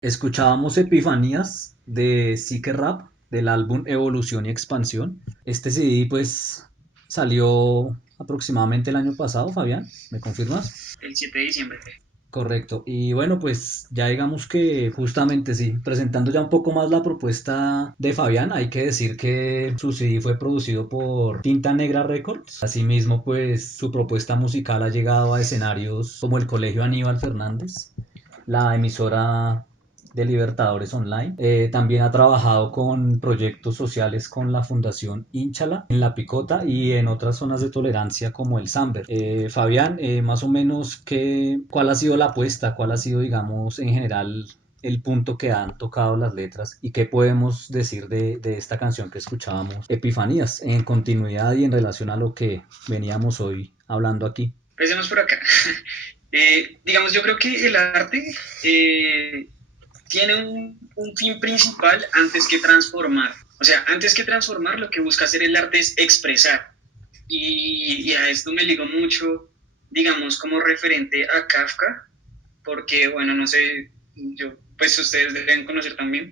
Escuchábamos Epifanías de Psique Rap del álbum Evolución y Expansión. Este CD pues salió aproximadamente el año pasado, Fabián, ¿me confirmas? El 7 de diciembre. Correcto, y bueno, pues ya digamos que justamente sí, presentando ya un poco más la propuesta de Fabián, hay que decir que su CD fue producido por Tinta Negra Records. Asimismo, pues su propuesta musical ha llegado a escenarios como el Colegio Aníbal Fernández, la emisora de Libertadores Online. También ha trabajado con proyectos sociales con la Fundación Inchala en La Picota y en otras zonas de tolerancia como el Samber. Fabián, más o menos, ¿cuál ha sido la apuesta? ¿Cuál ha sido, digamos, en general el punto que han tocado las letras? ¿Y qué podemos decir de esta canción que escuchábamos, Epifanías, en continuidad y en relación a lo que veníamos hoy hablando aquí? Empecemos por acá. Digamos, yo creo que el arte tiene un fin principal antes que transformar. O sea, antes que transformar, lo que busca hacer el arte es expresar. Y a esto me ligo mucho, digamos, como referente a Kafka, porque, bueno, no sé, pues ustedes deben conocer también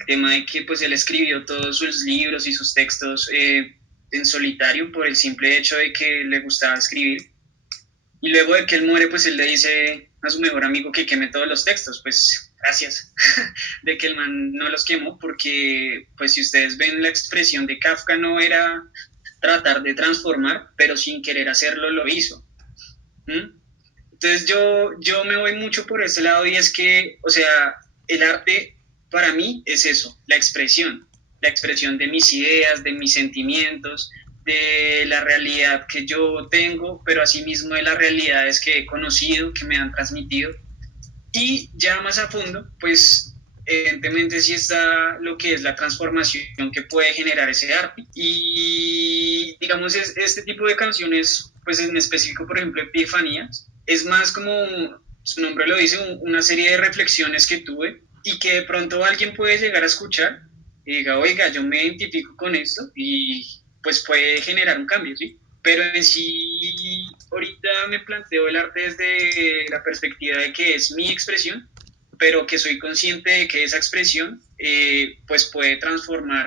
el tema de que pues él escribió todos sus libros y sus textos en solitario por el simple hecho de que le gustaba escribir. Y luego de que él muere, pues él le dice a su mejor amigo que queme todos los textos. Pues gracias de que el man no los quemó, porque pues si ustedes ven la expresión de Kafka no era tratar de transformar, pero sin querer hacerlo lo hizo. Entonces yo me voy mucho por ese lado, y es que, o sea, el arte para mí es eso, la expresión de mis ideas, de mis sentimientos, de la realidad que yo tengo, pero asimismo de las realidades que he conocido, que me han transmitido. Y ya más a fondo, pues evidentemente sí está lo que es la transformación que puede generar ese arte. Y digamos, este tipo de canciones, pues en específico, por ejemplo, Epifanías, es más como su nombre lo dice, una serie de reflexiones que tuve y que de pronto alguien puede llegar a escuchar y diga, oiga, yo me identifico con esto, y pues puede generar un cambio, ¿sí? Pero en sí, ahorita me planteo el arte desde la perspectiva de que es mi expresión, pero que soy consciente de que esa expresión pues puede transformar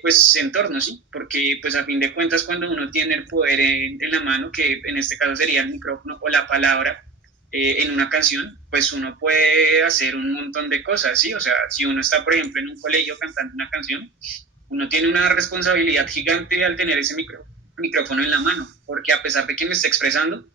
pues entornos, ¿sí? Porque pues a fin de cuentas, cuando uno tiene el poder en la mano, que en este caso sería el micrófono o la palabra, en una canción, pues uno puede hacer un montón de cosas, ¿sí? O sea, si uno está, por ejemplo, en un colegio cantando una canción, uno tiene una responsabilidad gigante al tener ese micrófono en la mano, porque a pesar de que me esté expresando,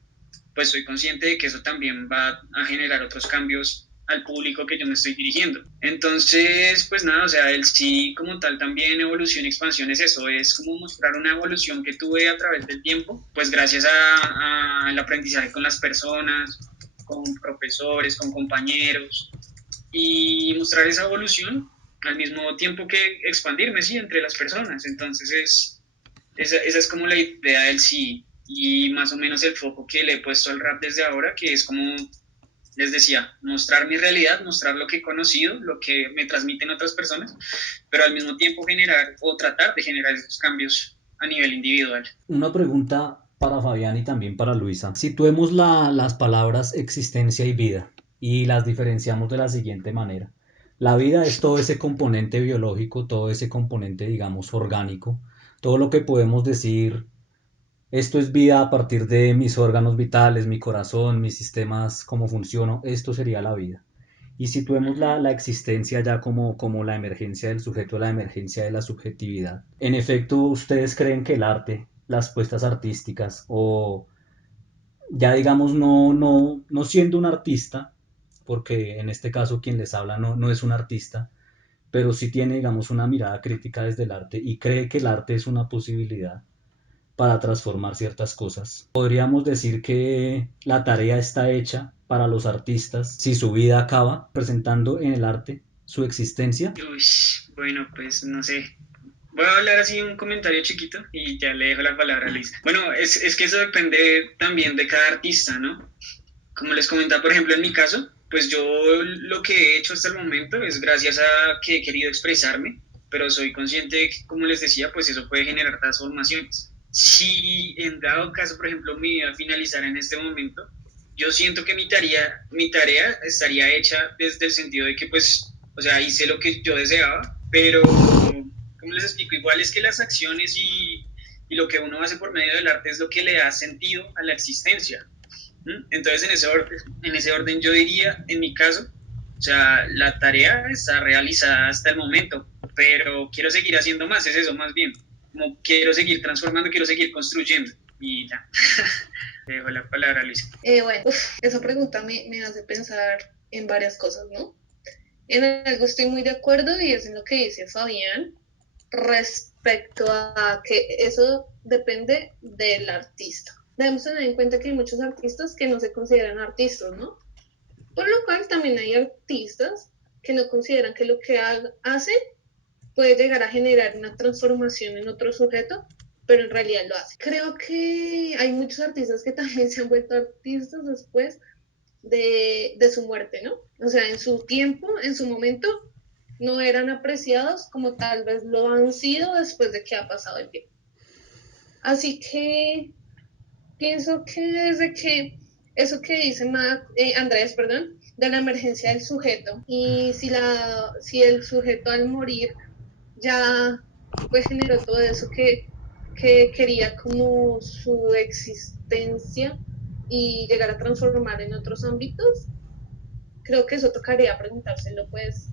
pues soy consciente de que eso también va a generar otros cambios al público que yo me estoy dirigiendo. Entonces, pues nada, o sea, el sí como tal también, evolución y expansión, es eso, es como mostrar una evolución que tuve a través del tiempo, pues gracias al aprendizaje con las personas, con profesores, con compañeros, y mostrar esa evolución al mismo tiempo que expandirme, sí, entre las personas. Entonces, esa es como la idea del sí, y más o menos el foco que le he puesto al rap desde ahora, que es como les decía, mostrar mi realidad, mostrar lo que he conocido, lo que me transmiten otras personas, pero al mismo tiempo generar o tratar de generar esos cambios a nivel individual. Una pregunta para Fabián y también para Luisa. Situemos las palabras existencia y vida y las diferenciamos de la siguiente manera. La vida es todo ese componente biológico, todo ese componente, digamos, orgánico, todo lo que podemos decir, esto es vida a partir de mis órganos vitales, mi corazón, mis sistemas, cómo funciono, esto sería la vida. Y situemos la existencia ya como la emergencia del sujeto, la emergencia de la subjetividad. En efecto, ¿ustedes creen que el arte, las puestas artísticas o ya digamos no siendo un artista, porque en este caso quien les habla no es un artista, pero sí tiene digamos una mirada crítica desde el arte y cree que el arte es una posibilidad para transformar ciertas cosas? Podríamos decir que la tarea está hecha para los artistas si su vida acaba presentando en el arte su existencia. Uy, bueno, pues no sé. Voy a hablar así un comentario chiquito y ya le dejo la palabra a Luisa. Bueno, es que eso depende también de cada artista, ¿no? Como les comentaba, por ejemplo, en mi caso, pues yo lo que he hecho hasta el momento es gracias a que he querido expresarme, pero soy consciente de que, como les decía, pues eso puede generar transformaciones. Si en dado caso, por ejemplo, mi vida finalizara en este momento, yo siento que mi tarea estaría hecha desde el sentido de que, pues, o sea, hice lo que yo deseaba, pero, ¿cómo les explico? Igual es que las acciones y lo que uno hace por medio del arte es lo que le da sentido a la existencia. Entonces, en ese orden yo diría, en mi caso, o sea, la tarea está realizada hasta el momento, pero quiero seguir haciendo más, es eso más bien, como quiero seguir transformando, quiero seguir construyendo y ya. Te dejo la palabra, Luis. Bueno, esa pregunta me hace pensar en varias cosas, ¿no? En algo estoy muy de acuerdo y es en lo que dice Fabián respecto a que eso depende del artista. Debemos tener en cuenta que hay muchos artistas que no se consideran artistas, ¿no? Por lo cual también hay artistas que no consideran que lo que hacen puede llegar a generar una transformación en otro sujeto, pero en realidad lo hace. Creo que hay muchos artistas que también se han vuelto artistas después de su muerte, ¿no? O sea, en su tiempo, en su momento, no eran apreciados como tal vez lo han sido después de que ha pasado el tiempo. Así que pienso que desde que eso que dice Andrés, perdón, de la emergencia del sujeto, y si el sujeto al morir ya pues generó todo eso que quería como su existencia y llegar a transformar en otros ámbitos, creo que eso tocaría preguntárselo pues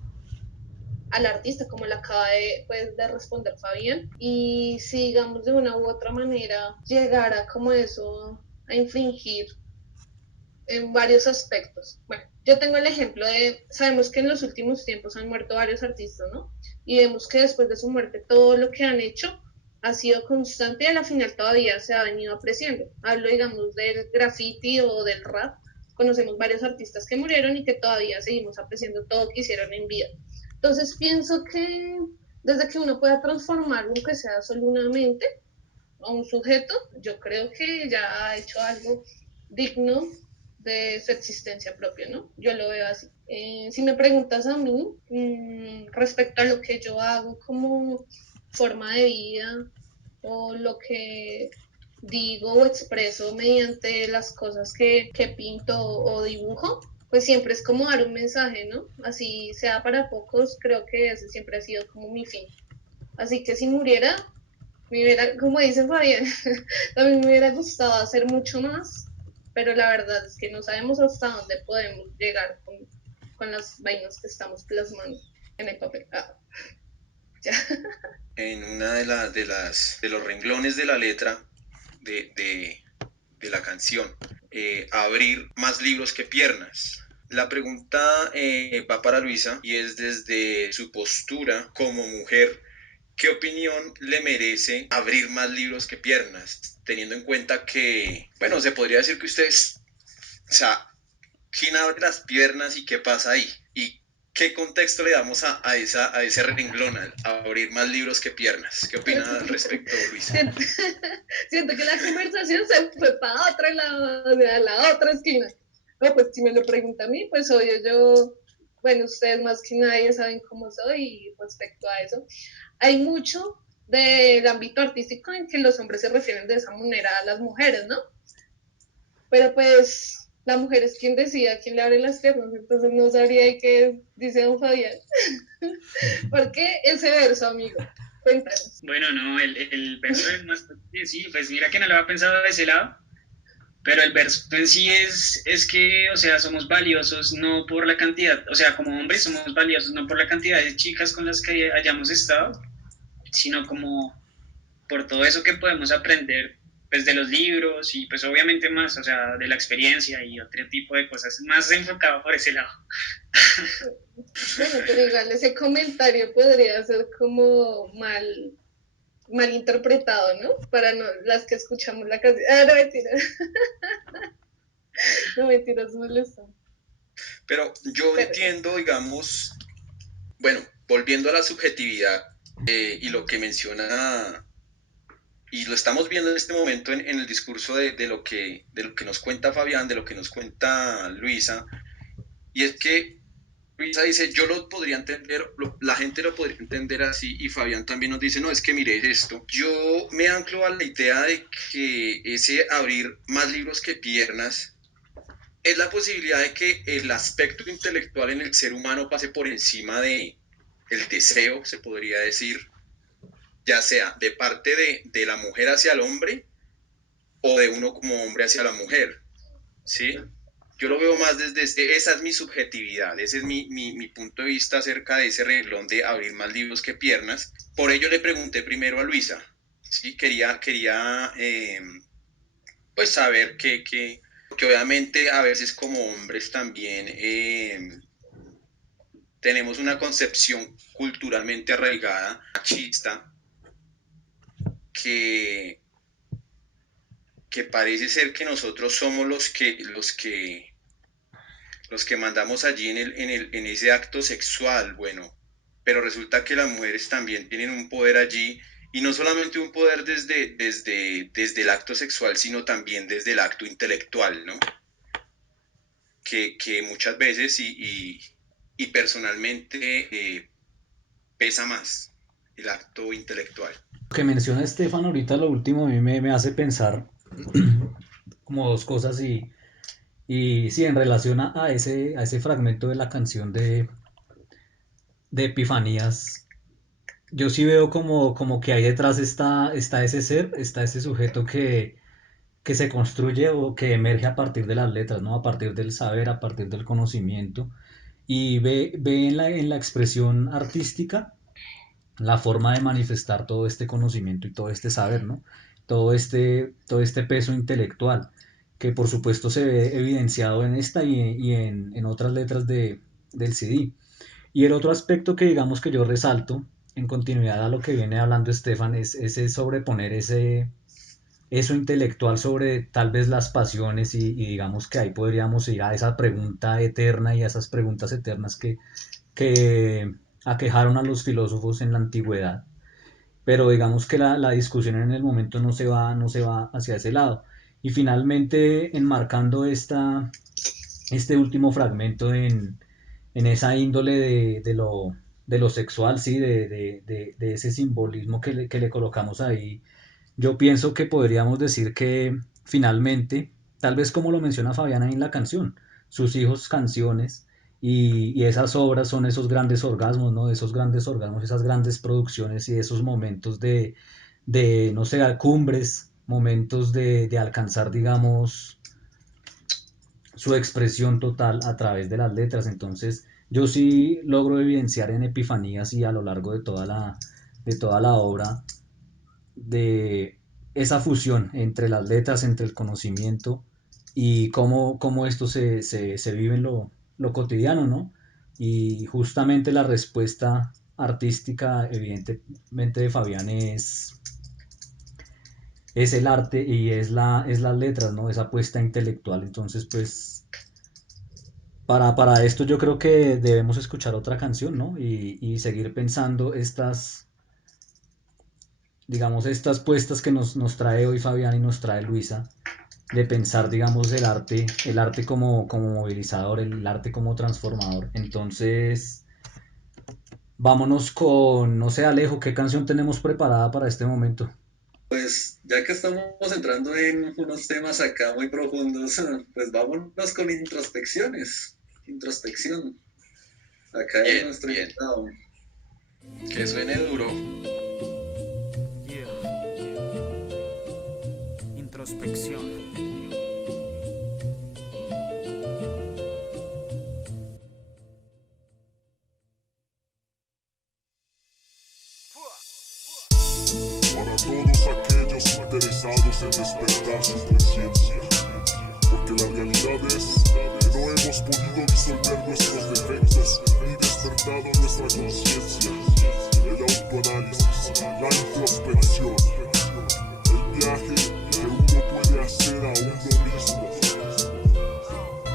al artista, como le acaba de responder Fabián, y si digamos de una u otra manera llegara como eso a infringir en varios aspectos. Bueno, yo tengo el ejemplo sabemos que en los últimos tiempos han muerto varios artistas, ¿no? Y vemos que después de su muerte todo lo que han hecho ha sido constante y a la final todavía se ha venido apreciando. Hablo, digamos, del graffiti o del rap. Conocemos varios artistas que murieron y que todavía seguimos apreciando todo que hicieron en vida. Entonces pienso que desde que uno pueda transformar lo que sea solo una mente a un sujeto, yo creo que ya ha hecho algo digno de su existencia propia, ¿no? Yo lo veo así. Si me preguntas a mí respecto a lo que yo hago como forma de vida o lo que digo o expreso mediante las cosas que pinto o dibujo, pues siempre es como dar un mensaje, ¿no? Así sea para pocos, creo que ese siempre ha sido como mi fin. Así que si muriera, como dice Fabián, también me hubiera gustado hacer mucho más, pero la verdad es que no sabemos hasta dónde podemos llegar con las vainas que estamos plasmando en el papel. Ya. En una de los renglones de la letra de la canción, abrir más libros que piernas. La pregunta va para Luisa y es desde su postura como mujer. ¿Qué opinión le merece abrir más libros que piernas? Teniendo en cuenta que, bueno, se podría decir que ustedes, o sea, ¿quién abre las piernas y qué pasa ahí? ¿Y qué contexto le damos a ese renglón, a abrir más libros que piernas? ¿Qué opina al respecto, Luisa? Siento que la conversación se fue para otro lado, o sea, a la otra esquina. No, pues si me lo pregunta a mí, pues obvio yo, bueno, ustedes más que nadie saben cómo soy y respecto a eso. Hay mucho del ámbito artístico en que los hombres se refieren de esa manera a las mujeres, ¿no? Pero pues la mujer es quien decide a quién le abre las piernas, entonces no sabría de qué dice don Fabián. ¿Por qué ese verso, amigo? Cuéntanos. Bueno, no, el verso es más, sí, pues mira que no lo había pensado de ese lado, pero el verso en sí es que, o sea, somos valiosos no por la cantidad, o sea, como hombres somos valiosos no por la cantidad de chicas con las que hayamos estado, sino como por todo eso que podemos aprender pues de los libros y pues obviamente más, o sea, de la experiencia y otro tipo de cosas, más enfocado por ese lado. Bueno, pero igual ese comentario podría ser como mal interpretado, ¿no? Para las que escuchamos la canción. Ah, no, mentira. No, mentiras, molestan. Pero yo Pero, entiendo, digamos, bueno, volviendo a la subjetividad y lo que menciona, y lo estamos viendo en este momento en el discurso de lo que nos cuenta Fabián, de lo que nos cuenta Luisa, y es que Luisa dice, yo lo podría entender, la gente lo podría entender así, y Fabián también nos dice, no, es que mire esto. Yo me anclo a la idea de que ese abrir más libros que piernas es la posibilidad de que el aspecto intelectual en el ser humano pase por encima de el deseo, se podría decir, ya sea de parte de la mujer hacia el hombre o de uno como hombre hacia la mujer, ¿sí? Yo lo veo más esa es mi subjetividad, ese es mi punto de vista acerca de ese reglón de abrir más libros que piernas. Por ello le pregunté primero a Luisa, ¿sí? Quería pues saber que obviamente a veces como hombres también tenemos una concepción culturalmente arraigada, machista, que, que parece ser que nosotros somos los que mandamos allí en ese acto sexual, bueno, pero resulta que las mujeres también tienen un poder allí, y no solamente un poder desde el acto sexual, sino también desde el acto intelectual, ¿no? Que muchas veces y personalmente pesa más el acto intelectual. Lo que menciona Estefan ahorita, lo último, a mí me hace pensar como dos cosas y sí, en relación a ese fragmento de la canción de Epifanías, yo sí veo como que ahí detrás está ese ser, está ese sujeto que se construye o que emerge a partir de las letras, ¿no? A partir del saber, a partir del conocimiento, y ve en la expresión artística la forma de manifestar todo este conocimiento y todo este saber, ¿no? Todo este peso intelectual, que por supuesto se ve evidenciado en esta en otras letras del CD. Y el otro aspecto que digamos que yo resalto, en continuidad a lo que viene hablando Estefan, es ese sobreponer eso intelectual sobre tal vez las pasiones y digamos que ahí podríamos ir a esa pregunta eterna y a esas preguntas eternas que aquejaron a los filósofos en la antigüedad, pero digamos que la discusión en el momento no se va hacia ese lado. Y finalmente, enmarcando este último fragmento en esa índole de lo sexual, ¿sí? De ese simbolismo que le colocamos ahí, yo pienso que podríamos decir que finalmente, tal vez como lo menciona Fabiana en la canción, sus hijos canciones y esas obras son esos grandes orgasmos, ¿no? Esos grandes orgasmos, esas grandes producciones y esos momentos no sé, cumbres, momentos de alcanzar, digamos, su expresión total a través de las letras. Entonces, yo sí logro evidenciar en Epifanías y a lo largo de toda la obra de esa fusión entre las letras, entre el conocimiento y cómo esto se vive en lo cotidiano, ¿no? Y justamente la respuesta artística, evidentemente, de Fabián es el arte y es las letras, ¿no? Esa apuesta intelectual. Entonces, pues, para esto yo creo que debemos escuchar otra canción, ¿no? Y seguir pensando digamos, estas puestas que nos trae hoy Fabián y nos trae Luisa, de pensar, digamos, el arte como movilizador, el arte como transformador. Entonces, vámonos con, no sé, Alejo, ¿qué canción tenemos preparada para este momento? Pues ya que estamos entrando en unos temas acá muy profundos, pues vámonos con introspecciones. Introspección. Acá es Bien, nuestro bien. invitado. Que suene duro. Introspección. Para todos aquellos interesados en despertar su conciencia, porque la realidad es que no hemos podido disolver nuestros defectos ni despertado nuestra conciencia. El autoanálisis, la introspección, el viaje que uno puede hacer a uno mismo.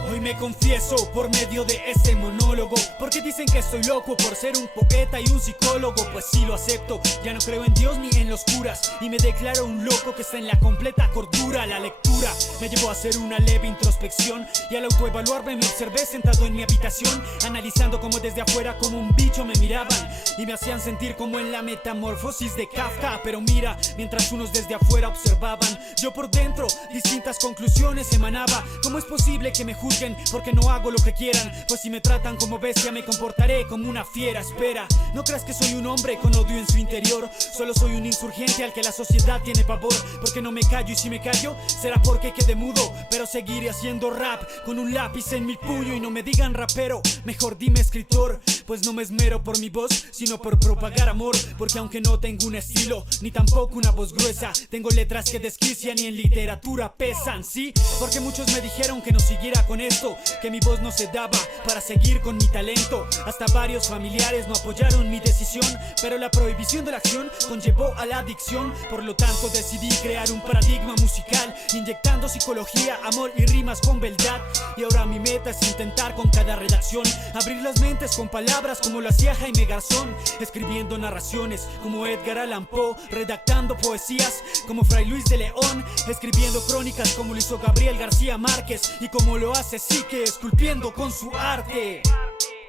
Hoy me confieso por medio de este monólogo, porque dicen que estoy loco por ser un poeta y un psicólogo. Pues sí lo acepto, ya no creo en Dios ni en los curas, y me declaro un loco que está en la completa cordura. La lectura me llevó a hacer una leve introspección, y al autoevaluarme me observé sentado en mi habitación, analizando como desde afuera como un bicho me miraban y me hacían sentir como en la metamorfosis de Kafka. Pero mira, mientras unos desde afuera observaban, yo por dentro distintas conclusiones emanaba. ¿Cómo es posible que me juzguen porque no hago lo que quieran? Pues si me tratan como bestia me comportaré como una fiera. Espera, no creas que soy un hombre con odio en su interior, solo soy un insurgente al que la sociedad tiene pavor. Porque no me callo, y si me callo será porque quedé mudo, pero seguiré haciendo rap con un lápiz en mi puño. Y no me digan rapero, mejor dime escritor, pues no me esmero por mi voz sino por propagar amor. Porque aunque no tengo un estilo ni tampoco una voz gruesa, tengo letras que desquician y en literatura pesan, sí. Porque muchos me dijeron que no siguiera con esto, que mi voz no se daba para seguir con mi talento. Hasta varios familiares no apoyaron mi decisión, pero la prohibición de la acción conllevó a la adicción. Por lo tanto decidí crear un paradigma musical, inyectando psicología, amor y rimas con beldad. Y ahora mi meta es intentar con cada redacción abrir las mentes con palabras como lo hacía Jaime Garzón, escribiendo narraciones como Edgar Allan Poe, redactando poesías como Fray Luis de León, escribiendo crónicas como lo hizo Gabriel García Márquez, y como lo hace Sique, esculpiendo con su arte.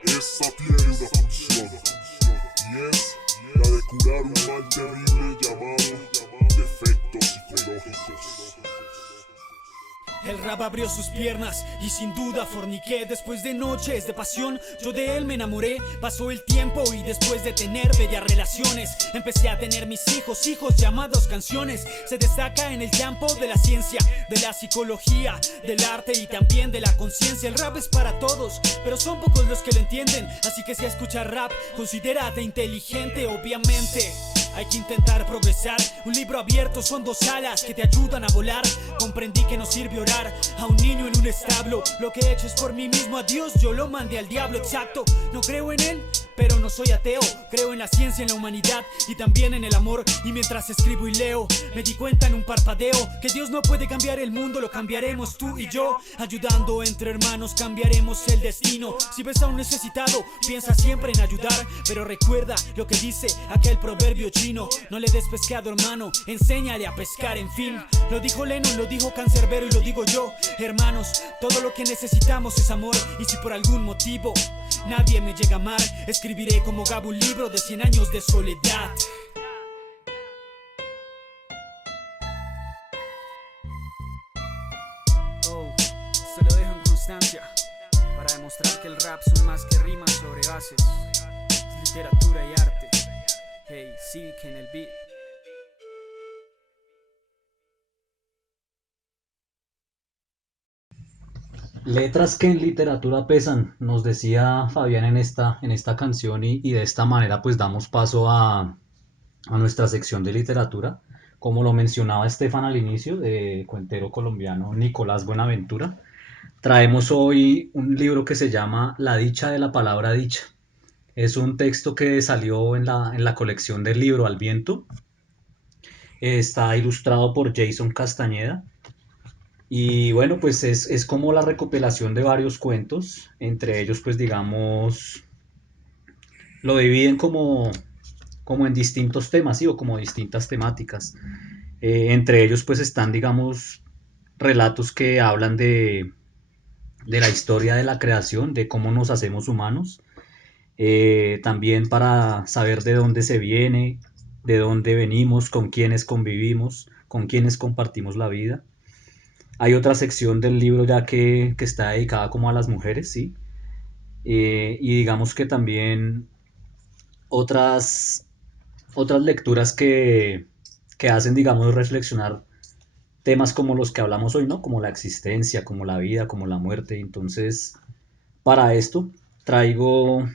Esa tiene una función, y es la de curar un mal terrible llamado defectos psicológicos. El rap abrió sus piernas y sin duda forniqué. Después de noches de pasión, yo de él me enamoré. Pasó el tiempo y después de tener bellas relaciones, empecé a tener mis hijos llamados canciones. Se destaca en el campo de la ciencia, de la psicología, del arte y también de la conciencia. El rap es para todos, pero son pocos los que lo entienden. Así que si escuchas rap, considérate inteligente, obviamente. Hay que intentar progresar. Un libro abierto son dos alas que te ayudan a volar. Comprendí que no sirve orar a un niño en un establo. Lo que he hecho es por mí mismo, a Dios yo lo mandé al diablo. Exacto, no creo en él, pero no soy ateo. Creo en la ciencia, en la humanidad y también en el amor. Y mientras escribo y leo, me di cuenta en un parpadeo que Dios no puede cambiar el mundo, lo cambiaremos tú y yo. Ayudando entre hermanos cambiaremos el destino. Si ves a un necesitado, piensa siempre en ayudar, pero recuerda lo que dice aquel proverbio chino: no le des pescado, hermano, enséñale a pescar. En fin, lo dijo Lennon, lo dijo Cancerbero y lo digo yo. Hermanos, todo lo que necesitamos es amor. Y si por algún motivo nadie me llega a amar, escribiré como Gabo un libro de 100 años de soledad. Oh, se lo dejo en constancia para demostrar que el rap son más que rimas sobre bases, es literatura y arte. Hey, sí, que en el beat. Letras que en literatura pesan, nos decía Fabián en esta canción, y de esta manera pues damos paso a nuestra sección de literatura. Como lo mencionaba Estefan al inicio, de cuentero colombiano Nicolás Buenaventura, traemos hoy un libro que se llama La dicha de la palabra dicha. Es un texto que salió en la colección del libro Al viento. Está ilustrado por Jason Castañeda. Y bueno, pues es como la recopilación de varios cuentos. Entre ellos, pues digamos, lo dividen como en distintos temas, ¿sí? O como distintas temáticas. Entre ellos, pues están, digamos, relatos que hablan de la historia de la creación, de cómo nos hacemos humanos. También para saber de dónde se viene, de dónde venimos, con quiénes convivimos, con quiénes compartimos la vida. Hay otra sección del libro ya que está dedicada como a las mujeres, ¿sí? Y digamos que también otras, otras lecturas que hacen, digamos, reflexionar temas como los que hablamos hoy, ¿no? Como la existencia, como la vida, como la muerte. Entonces, para esto traigo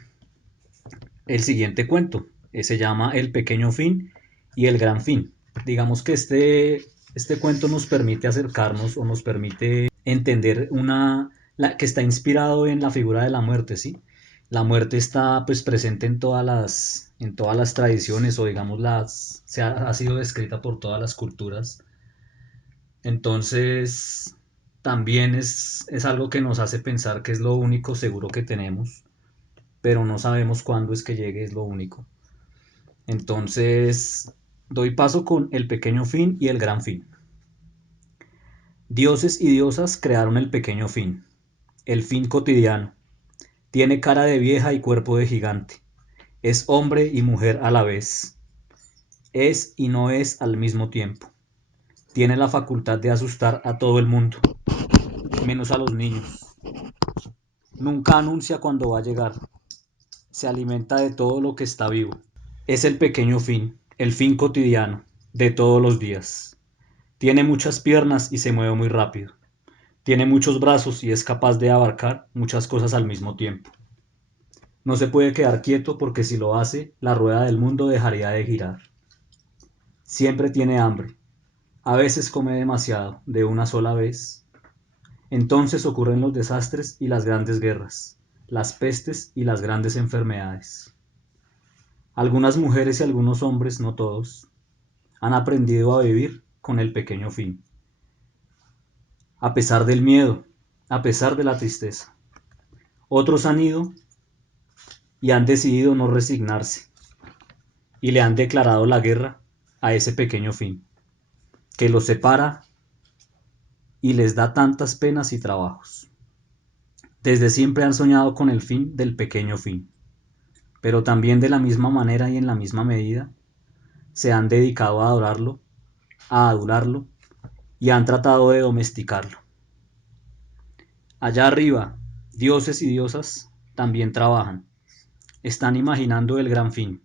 el siguiente cuento. Se llama El pequeño fin y el gran fin. Digamos que este cuento nos permite acercarnos o nos permite entender que está inspirado en la figura de la muerte, ¿sí? La muerte está pues presente en todas las tradiciones o digamos ha sido descrita por todas las culturas. Entonces, también es algo que nos hace pensar que es lo único seguro que tenemos, pero no sabemos cuándo es que llegue, es lo único. Entonces, doy paso con el pequeño fin y el gran fin. Dioses y diosas crearon el pequeño fin, el fin cotidiano. Tiene cara de vieja y cuerpo de gigante. Es hombre y mujer a la vez. Es y no es al mismo tiempo. Tiene la facultad de asustar a todo el mundo, menos a los niños. Nunca anuncia cuándo va a llegar. Se alimenta de todo lo que está vivo. Es el pequeño fin, el fin cotidiano, de todos los días. Tiene muchas piernas y se mueve muy rápido. Tiene muchos brazos y es capaz de abarcar muchas cosas al mismo tiempo. No se puede quedar quieto porque si lo hace, la rueda del mundo dejaría de girar. Siempre tiene hambre. A veces come demasiado, de una sola vez. Entonces ocurren los desastres y las grandes guerras, las pestes y las grandes enfermedades. Algunas mujeres y algunos hombres, no todos, han aprendido a vivir con el pequeño fin. A pesar del miedo, a pesar de la tristeza. Otros han ido y han decidido no resignarse y le han declarado la guerra a ese pequeño fin, que los separa y les da tantas penas y trabajos. Desde siempre han soñado con el fin del pequeño fin, pero también de la misma manera y en la misma medida se han dedicado a adorarlo, a adorarlo y han tratado de domesticarlo. Allá arriba, dioses y diosas también trabajan, están imaginando el gran fin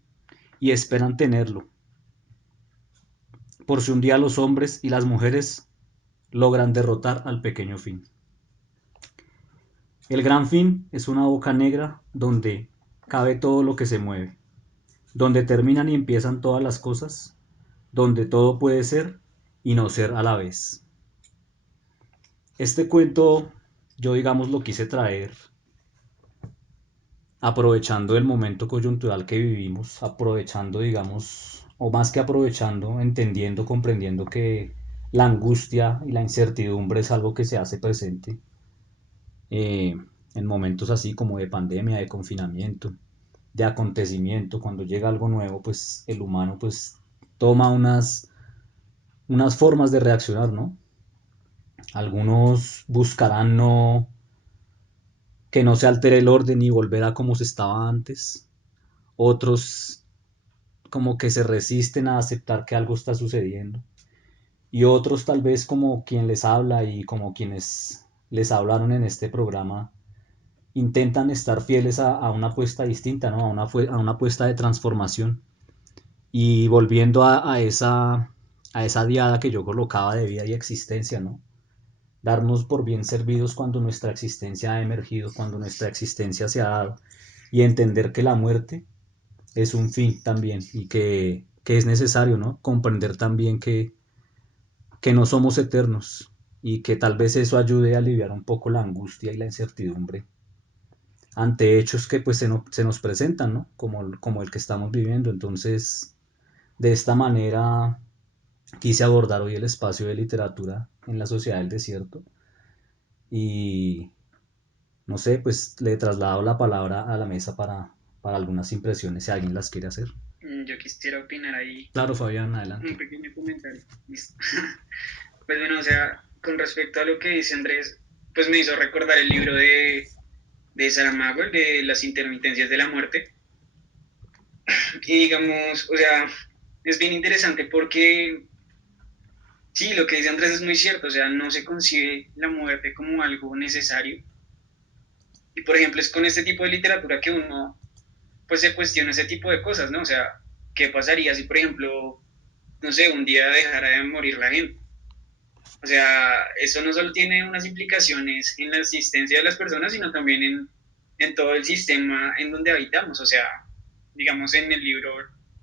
y esperan tenerlo, por si un día los hombres y las mujeres logran derrotar al pequeño fin. El gran fin es una boca negra donde cabe todo lo que se mueve, donde terminan y empiezan todas las cosas, donde todo puede ser y no ser a la vez. Este cuento yo digamos lo quise traer aprovechando el momento coyuntural que vivimos, aprovechando digamos, o más que aprovechando, entendiendo, comprendiendo que la angustia y la incertidumbre es algo que se hace presente en momentos así como de pandemia, de confinamiento, de acontecimiento. Cuando llega algo nuevo, pues el humano pues toma unas formas de reaccionar, ¿no? Algunos buscarán que no se altere el orden y volver a como se estaba antes. Otros como que se resisten a aceptar que algo está sucediendo. Y otros tal vez como quien les habla y como quienes les hablaron en este programa intentan estar fieles a una apuesta distinta, ¿no? A una apuesta de transformación. Y volviendo a esa diada que yo colocaba de vida y existencia, ¿no? Darnos por bien servidos cuando nuestra existencia ha emergido, cuando nuestra existencia se ha dado, y entender que la muerte es un fin también y que es necesario, ¿no? Comprender también que no somos eternos y que tal vez eso ayude a aliviar un poco la angustia y la incertidumbre ante hechos que pues se nos presentan, ¿no? Como el que estamos viviendo. Entonces, de esta manera quise abordar hoy el espacio de literatura en la sociedad del desierto y no sé, pues le traslado la palabra a la mesa para algunas impresiones si alguien las quiere hacer. Yo quisiera opinar ahí Claro, Fabián, adelante. un pequeño comentario. Listo. Pues bueno, o sea, con respecto a lo que dice Andrés, pues me hizo recordar el libro de Saramago, el de las intermitencias de la muerte. Y digamos, o sea, es bien interesante porque, sí, lo que dice Andrés es muy cierto, o sea, no se concibe la muerte como algo necesario. Y por ejemplo, es con este tipo de literatura que uno, pues, se cuestiona ese tipo de cosas, ¿no? O sea, ¿qué pasaría si, por ejemplo, no sé, un día dejara de morir la gente? O sea, eso no solo tiene unas implicaciones en la existencia de las personas, sino también en todo el sistema en donde habitamos. O sea, digamos en el libro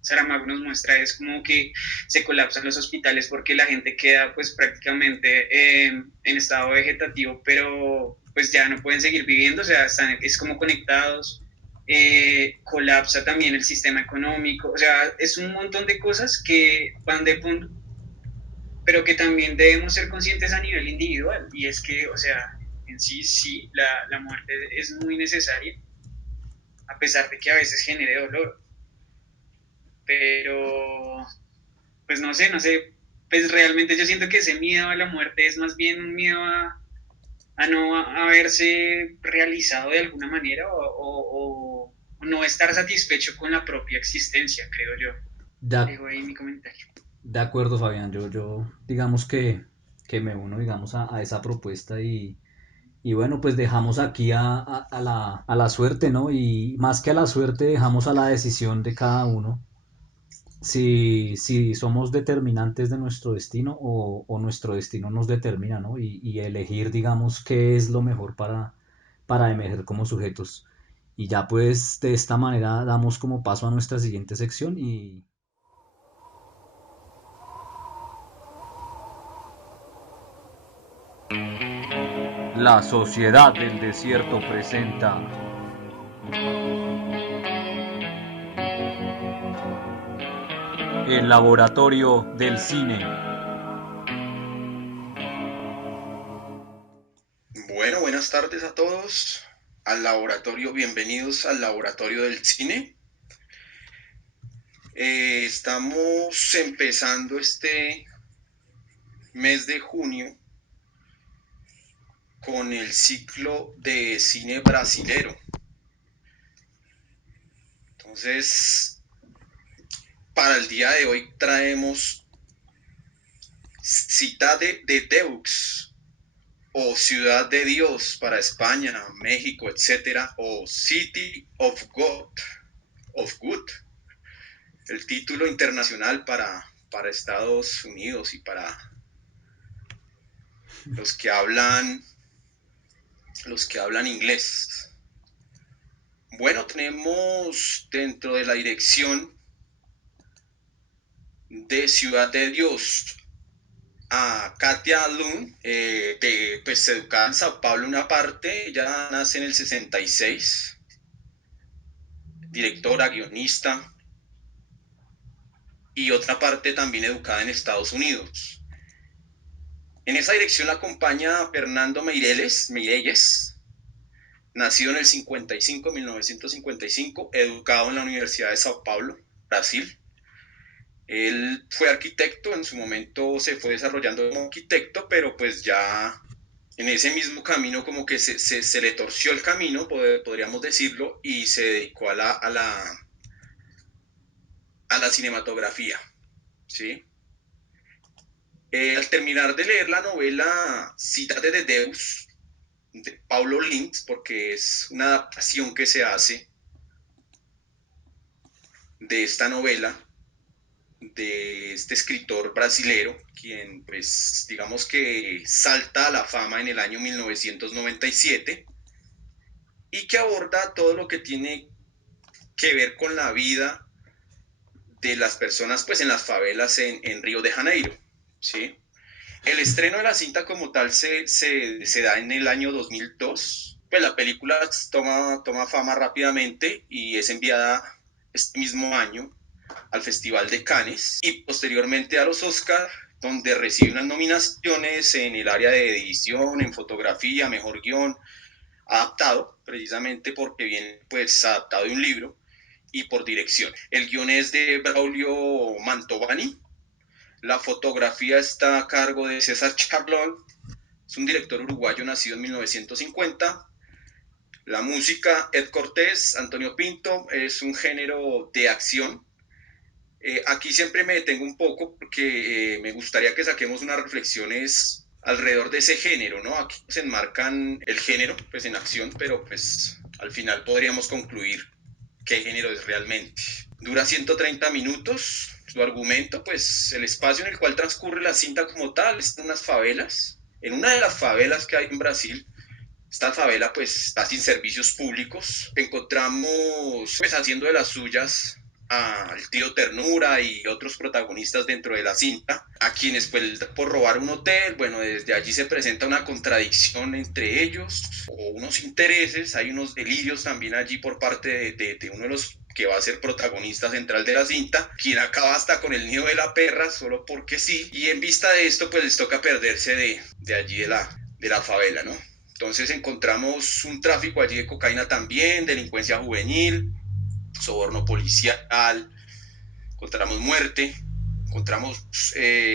Saramago nos muestra es como que se colapsan los hospitales porque la gente queda pues prácticamente en estado vegetativo, pero pues ya no pueden seguir viviendo, o sea, están, es como conectados. Colapsa también el sistema económico, o sea, es un montón de cosas que van de, pero que también debemos ser conscientes a nivel individual, y es que, o sea, en sí, sí, la muerte es muy necesaria, a pesar de que a veces genere dolor, pero, pues no sé, pues realmente yo siento que ese miedo a la muerte es más bien un miedo a no haberse realizado de alguna manera o no estar satisfecho con la propia existencia, creo yo. De, Dejo ahí mi comentario. de acuerdo, Fabián, yo digamos que me uno, digamos, a esa propuesta y bueno, pues dejamos aquí a la suerte, ¿no? Y más que a la suerte, dejamos a la decisión de cada uno si somos determinantes de nuestro destino o nuestro destino nos determina, ¿no? Y elegir, digamos, qué es lo mejor para emerger como sujetos. Y ya pues de esta manera damos como paso a nuestra siguiente sección y La Sociedad del Desierto presenta el Laboratorio del Cine. Bueno, buenas tardes a todos. Al laboratorio, bienvenidos al Laboratorio del Cine. Estamos empezando este mes de junio con el ciclo de cine brasilero. Entonces, para el día de hoy traemos Cidade de Deus o Ciudad de Dios para España, México, etcétera, o City of Good, el título internacional para Estados Unidos y para los que hablan inglés. Bueno, tenemos dentro de la dirección de Ciudad de Dios a Katia Lund, pues educada en Sao Paulo una parte, ella nace en el 66, directora, guionista, y otra parte también educada en Estados Unidos. En esa dirección la acompaña Fernando Meirelles, nacido en el 1955, educado en la Universidad de Sao Paulo, Brasil. Él fue arquitecto, en su momento se fue desarrollando como arquitecto, pero pues ya en ese mismo camino como que se le torció el camino, podríamos decirlo, y se dedicó a la cinematografía, ¿sí? Al terminar de leer la novela Cidade de Deus, de Paulo Lins, porque es una adaptación que se hace de esta novela, de este escritor brasilero, quien pues digamos que salta a la fama en el año 1997 y que aborda todo lo que tiene que ver con la vida de las personas pues en las favelas en Río de Janeiro, ¿sí? El estreno de la cinta como tal se da en el año 2002, pues la película toma fama rápidamente y es enviada este mismo año al Festival de Cannes y posteriormente a los Oscar, donde recibe unas nominaciones en el área de edición, en fotografía, mejor guión, adaptado, precisamente porque viene pues adaptado de un libro, y por dirección. El guión es de Braulio Mantovani, la fotografía está a cargo de César Charlón, es un director uruguayo nacido en 1950. La música, Ed Cortés, Antonio Pinto, es un género de acción. Aquí siempre me detengo un poco porque me gustaría que saquemos unas reflexiones alrededor de ese género, ¿no? Aquí se enmarcan el género, pues en acción, pero pues al final podríamos concluir qué género es realmente. Dura 130 minutos. Su argumento, pues el espacio en el cual transcurre la cinta como tal es en unas favelas. En una de las favelas que hay en Brasil, esta favela pues está sin servicios públicos. Encontramos pues haciendo de las suyas al tío Ternura y otros protagonistas dentro de la cinta, a quienes pues por robar un hotel, bueno, desde allí se presenta una contradicción entre ellos, o unos intereses, hay unos delirios también allí por parte de uno de los que va a ser protagonista central de la cinta, quien acaba hasta con el nido de la perra, solo porque sí, y en vista de esto pues les toca perderse de allí de la favela, ¿no? Entonces encontramos un tráfico allí de cocaína también, delincuencia juvenil, soborno policial, encontramos muerte, encontramos,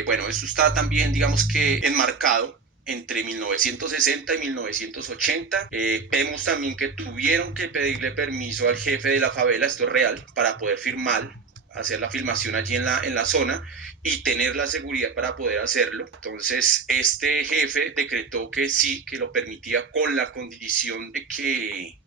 bueno, esto está también, digamos que enmarcado entre 1960 y 1980. Vemos también que tuvieron que pedirle permiso al jefe de la favela, esto es real, para poder firmar, hacer la filmación allí en la zona y tener la seguridad para poder hacerlo. Entonces, este jefe decretó que sí, que lo permitía con la condición de que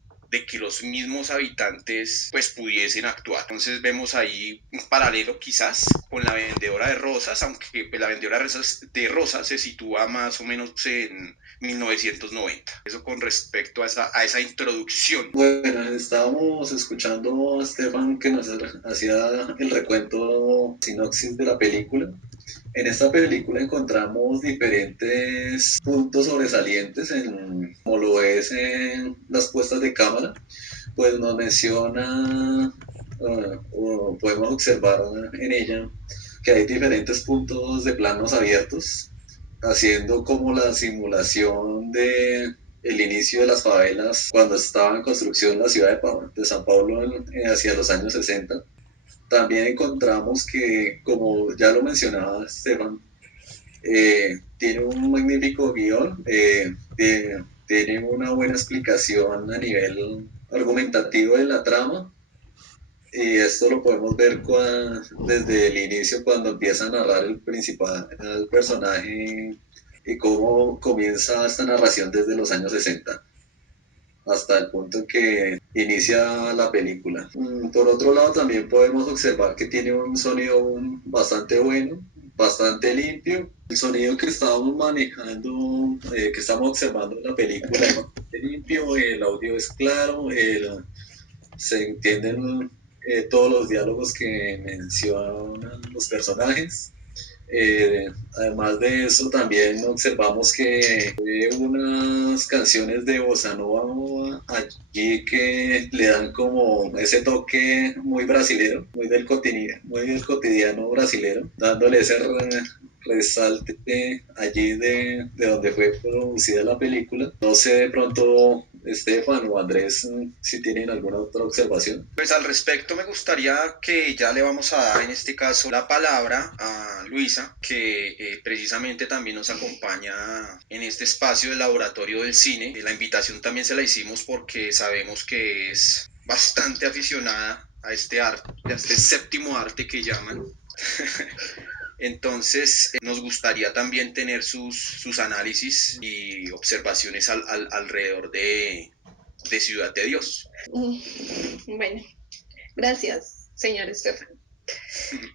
los mismos habitantes pues pudiesen actuar. Entonces vemos ahí un paralelo quizás con la vendedora de rosas, aunque pues, la vendedora de rosas se sitúa más o menos en 1990. Eso con respecto a esa introducción. Bueno, estábamos escuchando a Estefan que nos hacía el recuento sinopsis de la película. En esta película encontramos diferentes puntos sobresalientes, como lo es en las puestas de cámara, pues nos menciona, o podemos observar en ella, que hay diferentes puntos de planos abiertos, haciendo como la simulación de el inicio de las favelas cuando estaba en construcción la ciudad de San Paulo hacia los años 60. También encontramos que, como ya lo mencionaba Stefan, tiene un magnífico guión, tiene una buena explicación a nivel argumentativo de la trama, y esto lo podemos ver desde el inicio cuando empieza a narrar el personaje y cómo comienza esta narración desde los años 60 hasta el punto en que inicia la película. Por otro lado, también podemos observar que tiene un sonido bastante bueno, bastante limpio. El sonido que estamos manejando, que estamos observando en la película es bastante limpio, el audio es claro, se entienden todos los diálogos que mencionan los personajes. Además de eso, también observamos que hay unas canciones de bossa nova allí que le dan como ese toque muy brasilero, muy del cotidiano brasilero, dándole ese resalte allí de donde fue producida la película. No sé de pronto, Estefan o Andrés, si tienen alguna otra observación. Pues al respecto me gustaría que ya le vamos a dar en este caso la palabra a Luisa, que precisamente también nos acompaña en este espacio del laboratorio del cine. La invitación también se la hicimos porque sabemos que es bastante aficionada a este arte, a este séptimo arte que llaman. Entonces, nos gustaría también tener sus análisis y observaciones alrededor de Ciudad de Dios. Bueno, gracias, señor Estefan.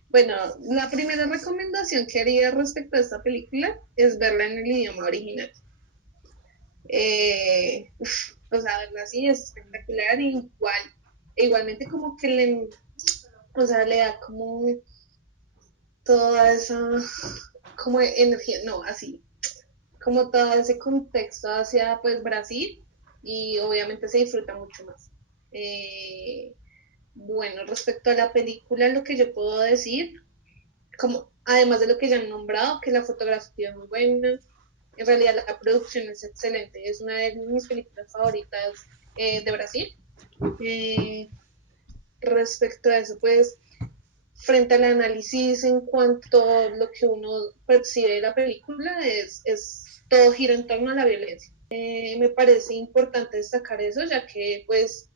Bueno, la primera recomendación que haría respecto a esta película es verla en el idioma original. O sea, verla así es espectacular y igualmente como que le da como toda esa como energía, no, así, como todo ese contexto hacia pues Brasil y obviamente se disfruta mucho más. Bueno, respecto a la película, lo que yo puedo decir, como además de lo que ya han nombrado, que la fotografía es muy buena, en realidad la producción es excelente, es una de mis películas favoritas de Brasil. Respecto a eso, pues frente al análisis en cuanto a lo que uno percibe de la película, es todo gira en torno a la violencia. Me parece importante destacar eso, ya que pues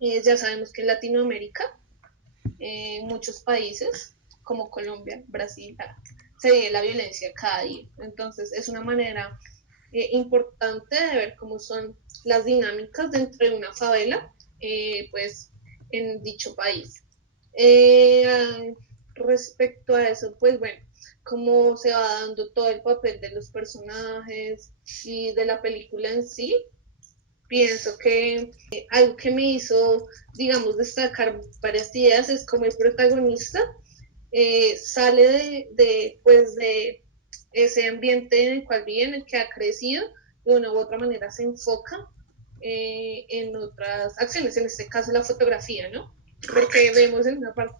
ya sabemos que en Latinoamérica, muchos países, como Colombia, Brasil, se vive la violencia cada día. Entonces es una manera importante de ver cómo son las dinámicas dentro de una favela, pues en dicho país. Respecto a eso, pues bueno, cómo se va dando todo el papel de los personajes y de la película en sí, pienso que algo que me hizo, digamos, destacar varias ideas es como el protagonista sale pues, de ese ambiente en el cual vive, en el que ha crecido, de una u otra manera se enfoca en otras acciones, en este caso la fotografía, ¿no? Porque vemos en una parte,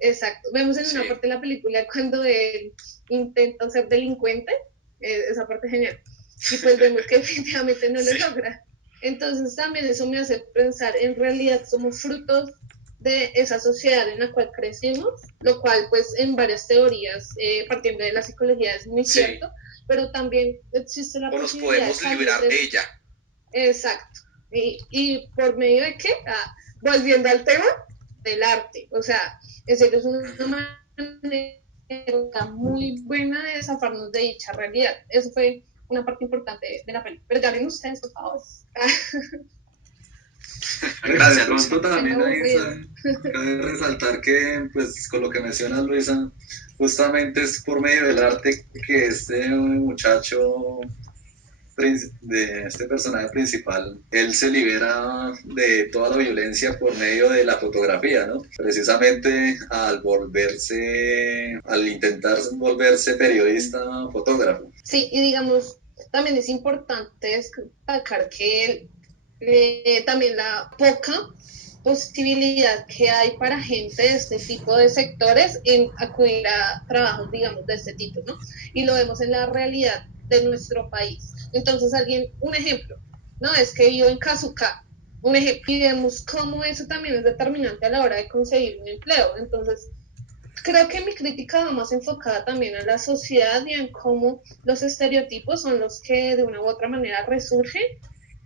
exacto, vemos en una parte de la película cuando él intenta ser delincuente, esa parte es genial, y pues vemos que definitivamente no lo logra. Entonces también eso me hace pensar, en realidad somos frutos de esa sociedad en la cual crecimos, lo cual pues en varias teorías, partiendo de la psicología, es muy cierto, pero también existe la posibilidad nos podemos liberar de ella. Exacto. ¿Y por medio de qué? Volviendo al tema del arte. O sea, en serio es una manera muy buena de zafarnos de dicha realidad. Eso fue una parte importante de la película. Pero ya ven ustedes, por favor. Gracias, de pronto también cabe resaltar que, pues, con lo que menciona Luisa, justamente es por medio del arte que este muchacho, de este personaje principal, él se libera de toda la violencia por medio de la fotografía, ¿no? Precisamente al intentar volverse periodista, fotógrafo. Sí, y digamos, también es importante destacar que él también la poca posibilidad que hay para gente de este tipo de sectores en acudir a trabajos, digamos, de este tipo, ¿no? Y lo vemos en la realidad de nuestro país. Entonces, un ejemplo, ¿no? Es que yo en Cazucá, un ejemplo, y vemos cómo eso también es determinante a la hora de conseguir un empleo. Entonces, creo que mi crítica va más enfocada también a la sociedad y en cómo los estereotipos son los que de una u otra manera resurgen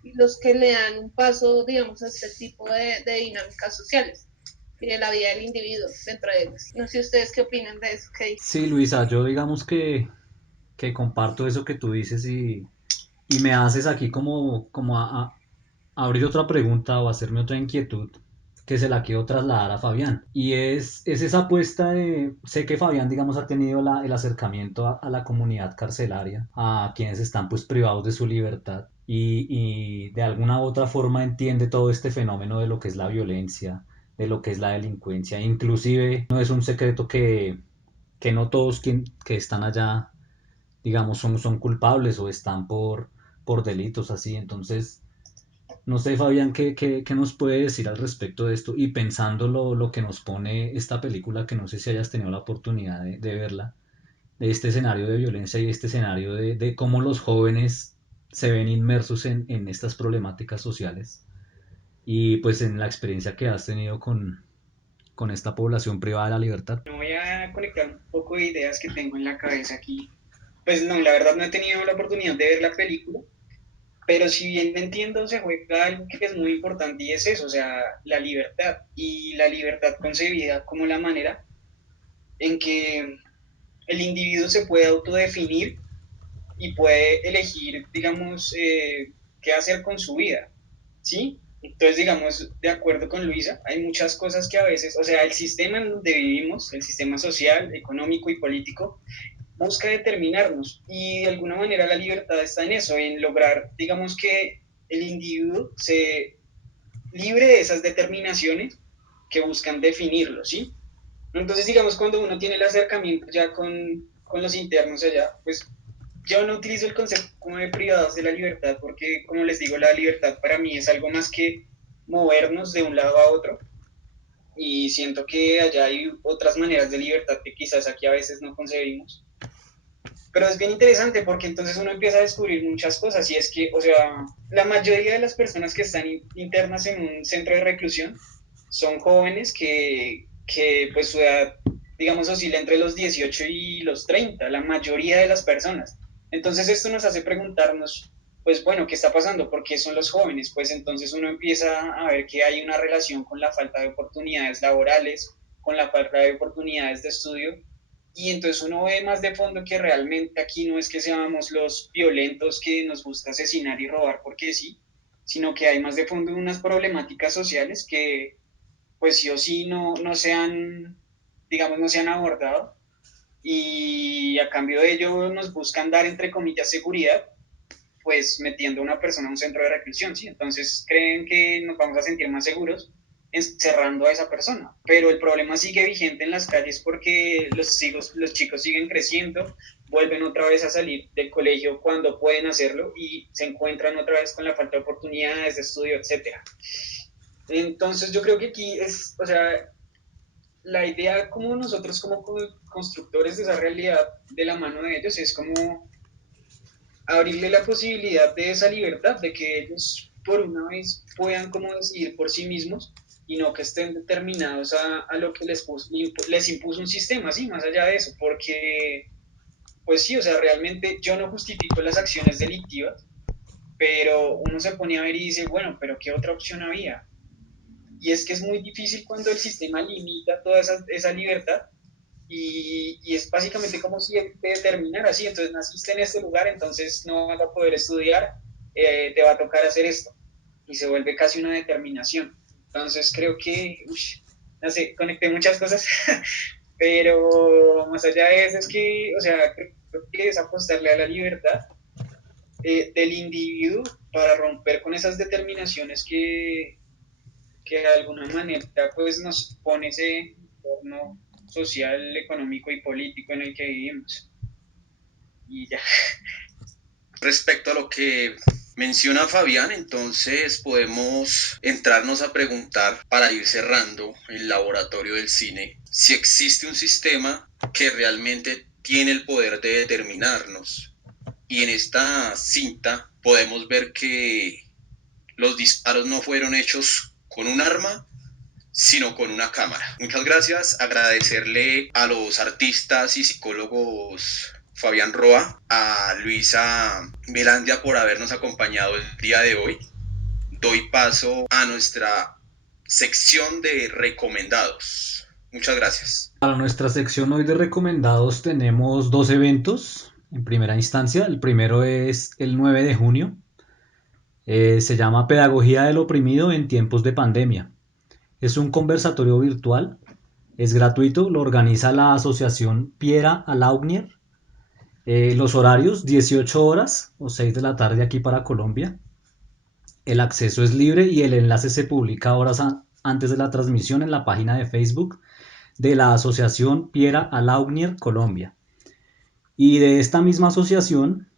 y los que le dan un paso, digamos, a este tipo de dinámicas sociales y de la vida del individuo dentro de ellos. No sé ustedes qué opinan de eso. Sí, Luisa, yo digamos que comparto eso que tú dices y me haces aquí como a abrir otra pregunta o hacerme otra inquietud que se la quiero trasladar a Fabián. Y es esa apuesta de, sé que Fabián, digamos, ha tenido el acercamiento a la comunidad carcelaria, a quienes están pues privados de su libertad y de alguna u otra forma entiende todo este fenómeno de lo que es la violencia, de lo que es la delincuencia. Inclusive no es un secreto que no todos que están allá, digamos, son culpables o están por delitos así. Entonces, no sé, Fabián, ¿qué nos puede decir al respecto de esto? Y pensando lo que nos pone esta película, que no sé si hayas tenido la oportunidad de verla, de este escenario de violencia y este escenario de cómo los jóvenes se ven inmersos en estas problemáticas sociales y pues en la experiencia que has tenido con esta población privada de la libertad. Me voy a conectar un poco de ideas que tengo en la cabeza aquí. Pues no, la verdad no he tenido la oportunidad de ver la película, pero si bien me entiendo, se juega algo que es muy importante y es eso, o sea, la libertad. Y la libertad concebida como la manera en que el individuo se puede autodefinir y puede elegir, digamos, qué hacer con su vida, ¿sí? Entonces, digamos, de acuerdo con Luisa, hay muchas cosas que a veces, o sea, el sistema en donde vivimos, el sistema social, económico y político, busca determinarnos y de alguna manera la libertad está en eso, en lograr, digamos, que el individuo se libre de esas determinaciones que buscan definirlo, ¿sí? Entonces, digamos, cuando uno tiene el acercamiento ya con los internos allá, pues yo no utilizo el concepto como de privados de la libertad, porque como les digo, la libertad para mí es algo más que movernos de un lado a otro, y siento que allá hay otras maneras de libertad que quizás aquí a veces no concebimos. Pero es bien interesante porque entonces uno empieza a descubrir muchas cosas y es que, o sea, la mayoría de las personas que están internas en un centro de reclusión son jóvenes que pues su edad, digamos, oscila entre los 18 y los 30, la mayoría de las personas. Entonces esto nos hace preguntarnos, pues bueno, ¿qué está pasando? ¿Por qué son los jóvenes? Pues entonces uno empieza a ver que hay una relación con la falta de oportunidades laborales, con la falta de oportunidades de estudio. Y entonces uno ve más de fondo que realmente aquí no es que seamos los violentos que nos gusta asesinar y robar porque sí, sino que hay más de fondo unas problemáticas sociales que pues sí o sí no se han, digamos, no se han abordado, y a cambio de ello nos buscan dar, entre comillas, seguridad, pues metiendo a una persona a un centro de reclusión, ¿sí? Entonces creen que nos vamos a sentir más seguros encerrando a esa persona, pero el problema sigue vigente en las calles porque los chicos siguen creciendo, vuelven otra vez a salir del colegio cuando pueden hacerlo y se encuentran otra vez con la falta de oportunidades de estudio, etcétera. Entonces yo creo que aquí es, o sea, la idea como nosotros como constructores de esa realidad de la mano de ellos es como abrirle la posibilidad de esa libertad, de que ellos por una vez puedan como decidir por sí mismos y no que estén determinados a lo que les impuso un sistema, sí, más allá de eso, porque pues sí, o sea, realmente yo no justifico las acciones delictivas, pero uno se pone a ver y dice, bueno, pero ¿qué otra opción había? Y es que es muy difícil cuando el sistema limita toda esa libertad y es básicamente como si te determinara así, entonces naciste en este lugar, entonces no vas a poder estudiar, te va a tocar hacer esto, y se vuelve casi una determinación. Entonces creo que, no sé, conecté muchas cosas, pero más allá de eso es que, o sea, creo que es apostarle a la libertad del individuo para romper con esas determinaciones que de alguna manera pues nos pone ese entorno social, económico y político en el que vivimos. Y ya. Respecto a lo que menciona Fabián, entonces podemos entrarnos a preguntar, para ir cerrando el laboratorio del cine, si existe un sistema que realmente tiene el poder de determinarnos. Y en esta cinta podemos ver que los disparos no fueron hechos con un arma, sino con una cámara. Muchas gracias, agradecerle a los artistas y psicólogos Fabián Roa, a Luisa Melandia por habernos acompañado el día de hoy. Doy paso a nuestra sección de recomendados. Muchas gracias. Para nuestra sección hoy de recomendados tenemos dos eventos en primera instancia. El primero es el 9 de junio. Se llama Pedagogía del oprimido en tiempos de pandemia. Es un conversatorio virtual, es gratuito, lo organiza la asociación Piera Alaugnier. Los horarios, 18 horas o 6 de la tarde aquí para Colombia. El acceso es libre y el enlace se publica horas antes de la transmisión en la página de Facebook de la asociación Piera Alaugnier Colombia. Y de esta misma asociación,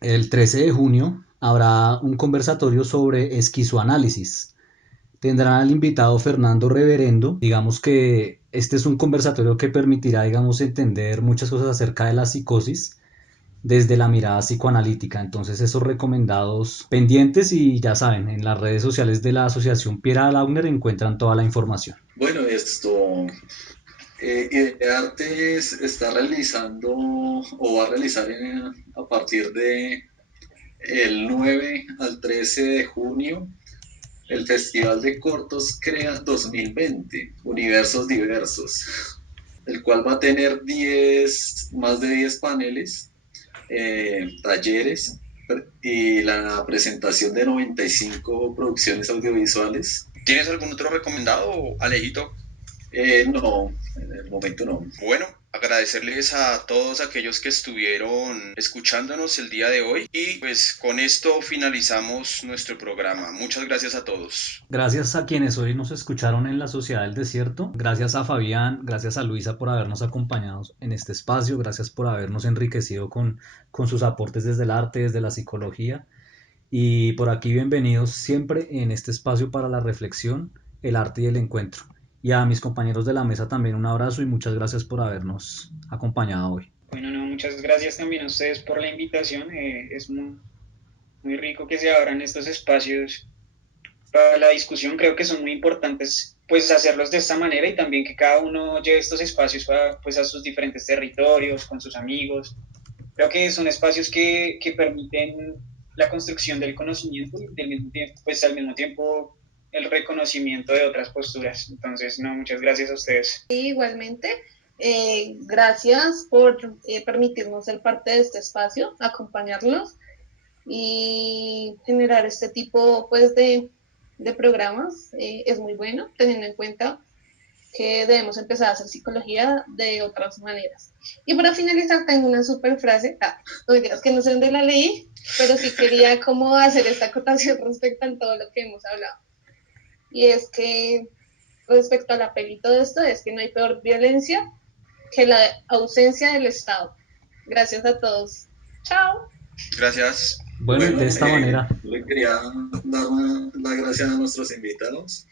el 13 de junio habrá un conversatorio sobre esquizoanálisis. Tendrán al invitado Fernando Reverendo. Digamos que este es un conversatorio que permitirá, digamos, entender muchas cosas acerca de la psicosis desde la mirada psicoanalítica. Entonces esos recomendados pendientes, y ya saben, en las redes sociales de la asociación Piera Alaugnier encuentran toda la información. Bueno, Artes está realizando o va a realizar a partir de el 9 al 13 de junio el Festival de Cortos Crea 2020, Universos Diversos, el cual va a tener más de 10 paneles, talleres y la presentación de 95 producciones audiovisuales. ¿Tienes algún otro recomendado, Alejito? No, en el momento no. Bueno, agradecerles a todos aquellos que estuvieron escuchándonos el día de hoy y pues con esto finalizamos nuestro programa. Muchas gracias a todos. Gracias a quienes hoy nos escucharon en la Sociedad del Desierto. Gracias a Fabián, gracias a Luisa por habernos acompañado en este espacio. Gracias por habernos enriquecido con sus aportes desde el arte, desde la psicología. Y por aquí bienvenidos siempre en este espacio para la reflexión, el arte y el encuentro. Y a mis compañeros de la mesa también un abrazo y muchas gracias por habernos acompañado hoy. Bueno, no, muchas gracias también a ustedes por la invitación. Es muy rico que se abran estos espacios para la discusión. Creo que son muy importantes pues hacerlos de esta manera y también que cada uno lleve estos espacios pues, a sus diferentes territorios, con sus amigos. Creo que son espacios que permiten la construcción del conocimiento y del mismo tiempo, pues al mismo tiempo el reconocimiento de otras posturas. Entonces, no, muchas gracias a ustedes. Y igualmente, gracias por permitirnos ser parte de este espacio, acompañarlos y generar este tipo pues de programas. Es muy bueno, teniendo en cuenta que debemos empezar a hacer psicología de otras maneras. Y para finalizar tengo una super frase, no digas que no sé dónde la leí, pero sí quería como hacer esta acotación respecto a todo lo que hemos hablado. Y es que respecto al apelo y todo esto, es que no hay peor violencia que la ausencia del Estado. Gracias a todos. Chao. Gracias. Bueno, de esta manera. Le quería dar las gracias a nuestros invitados.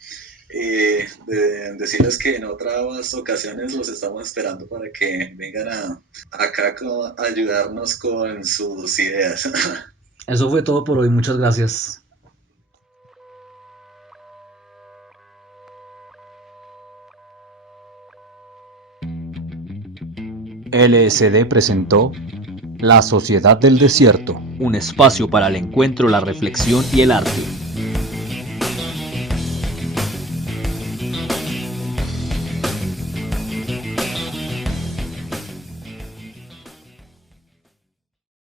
Decirles que en otras ocasiones los estamos esperando para que vengan acá a ayudarnos con sus ideas. Eso fue todo por hoy, muchas gracias. LSD presentó La Sociedad del Desierto, un espacio para el encuentro, la reflexión y el arte.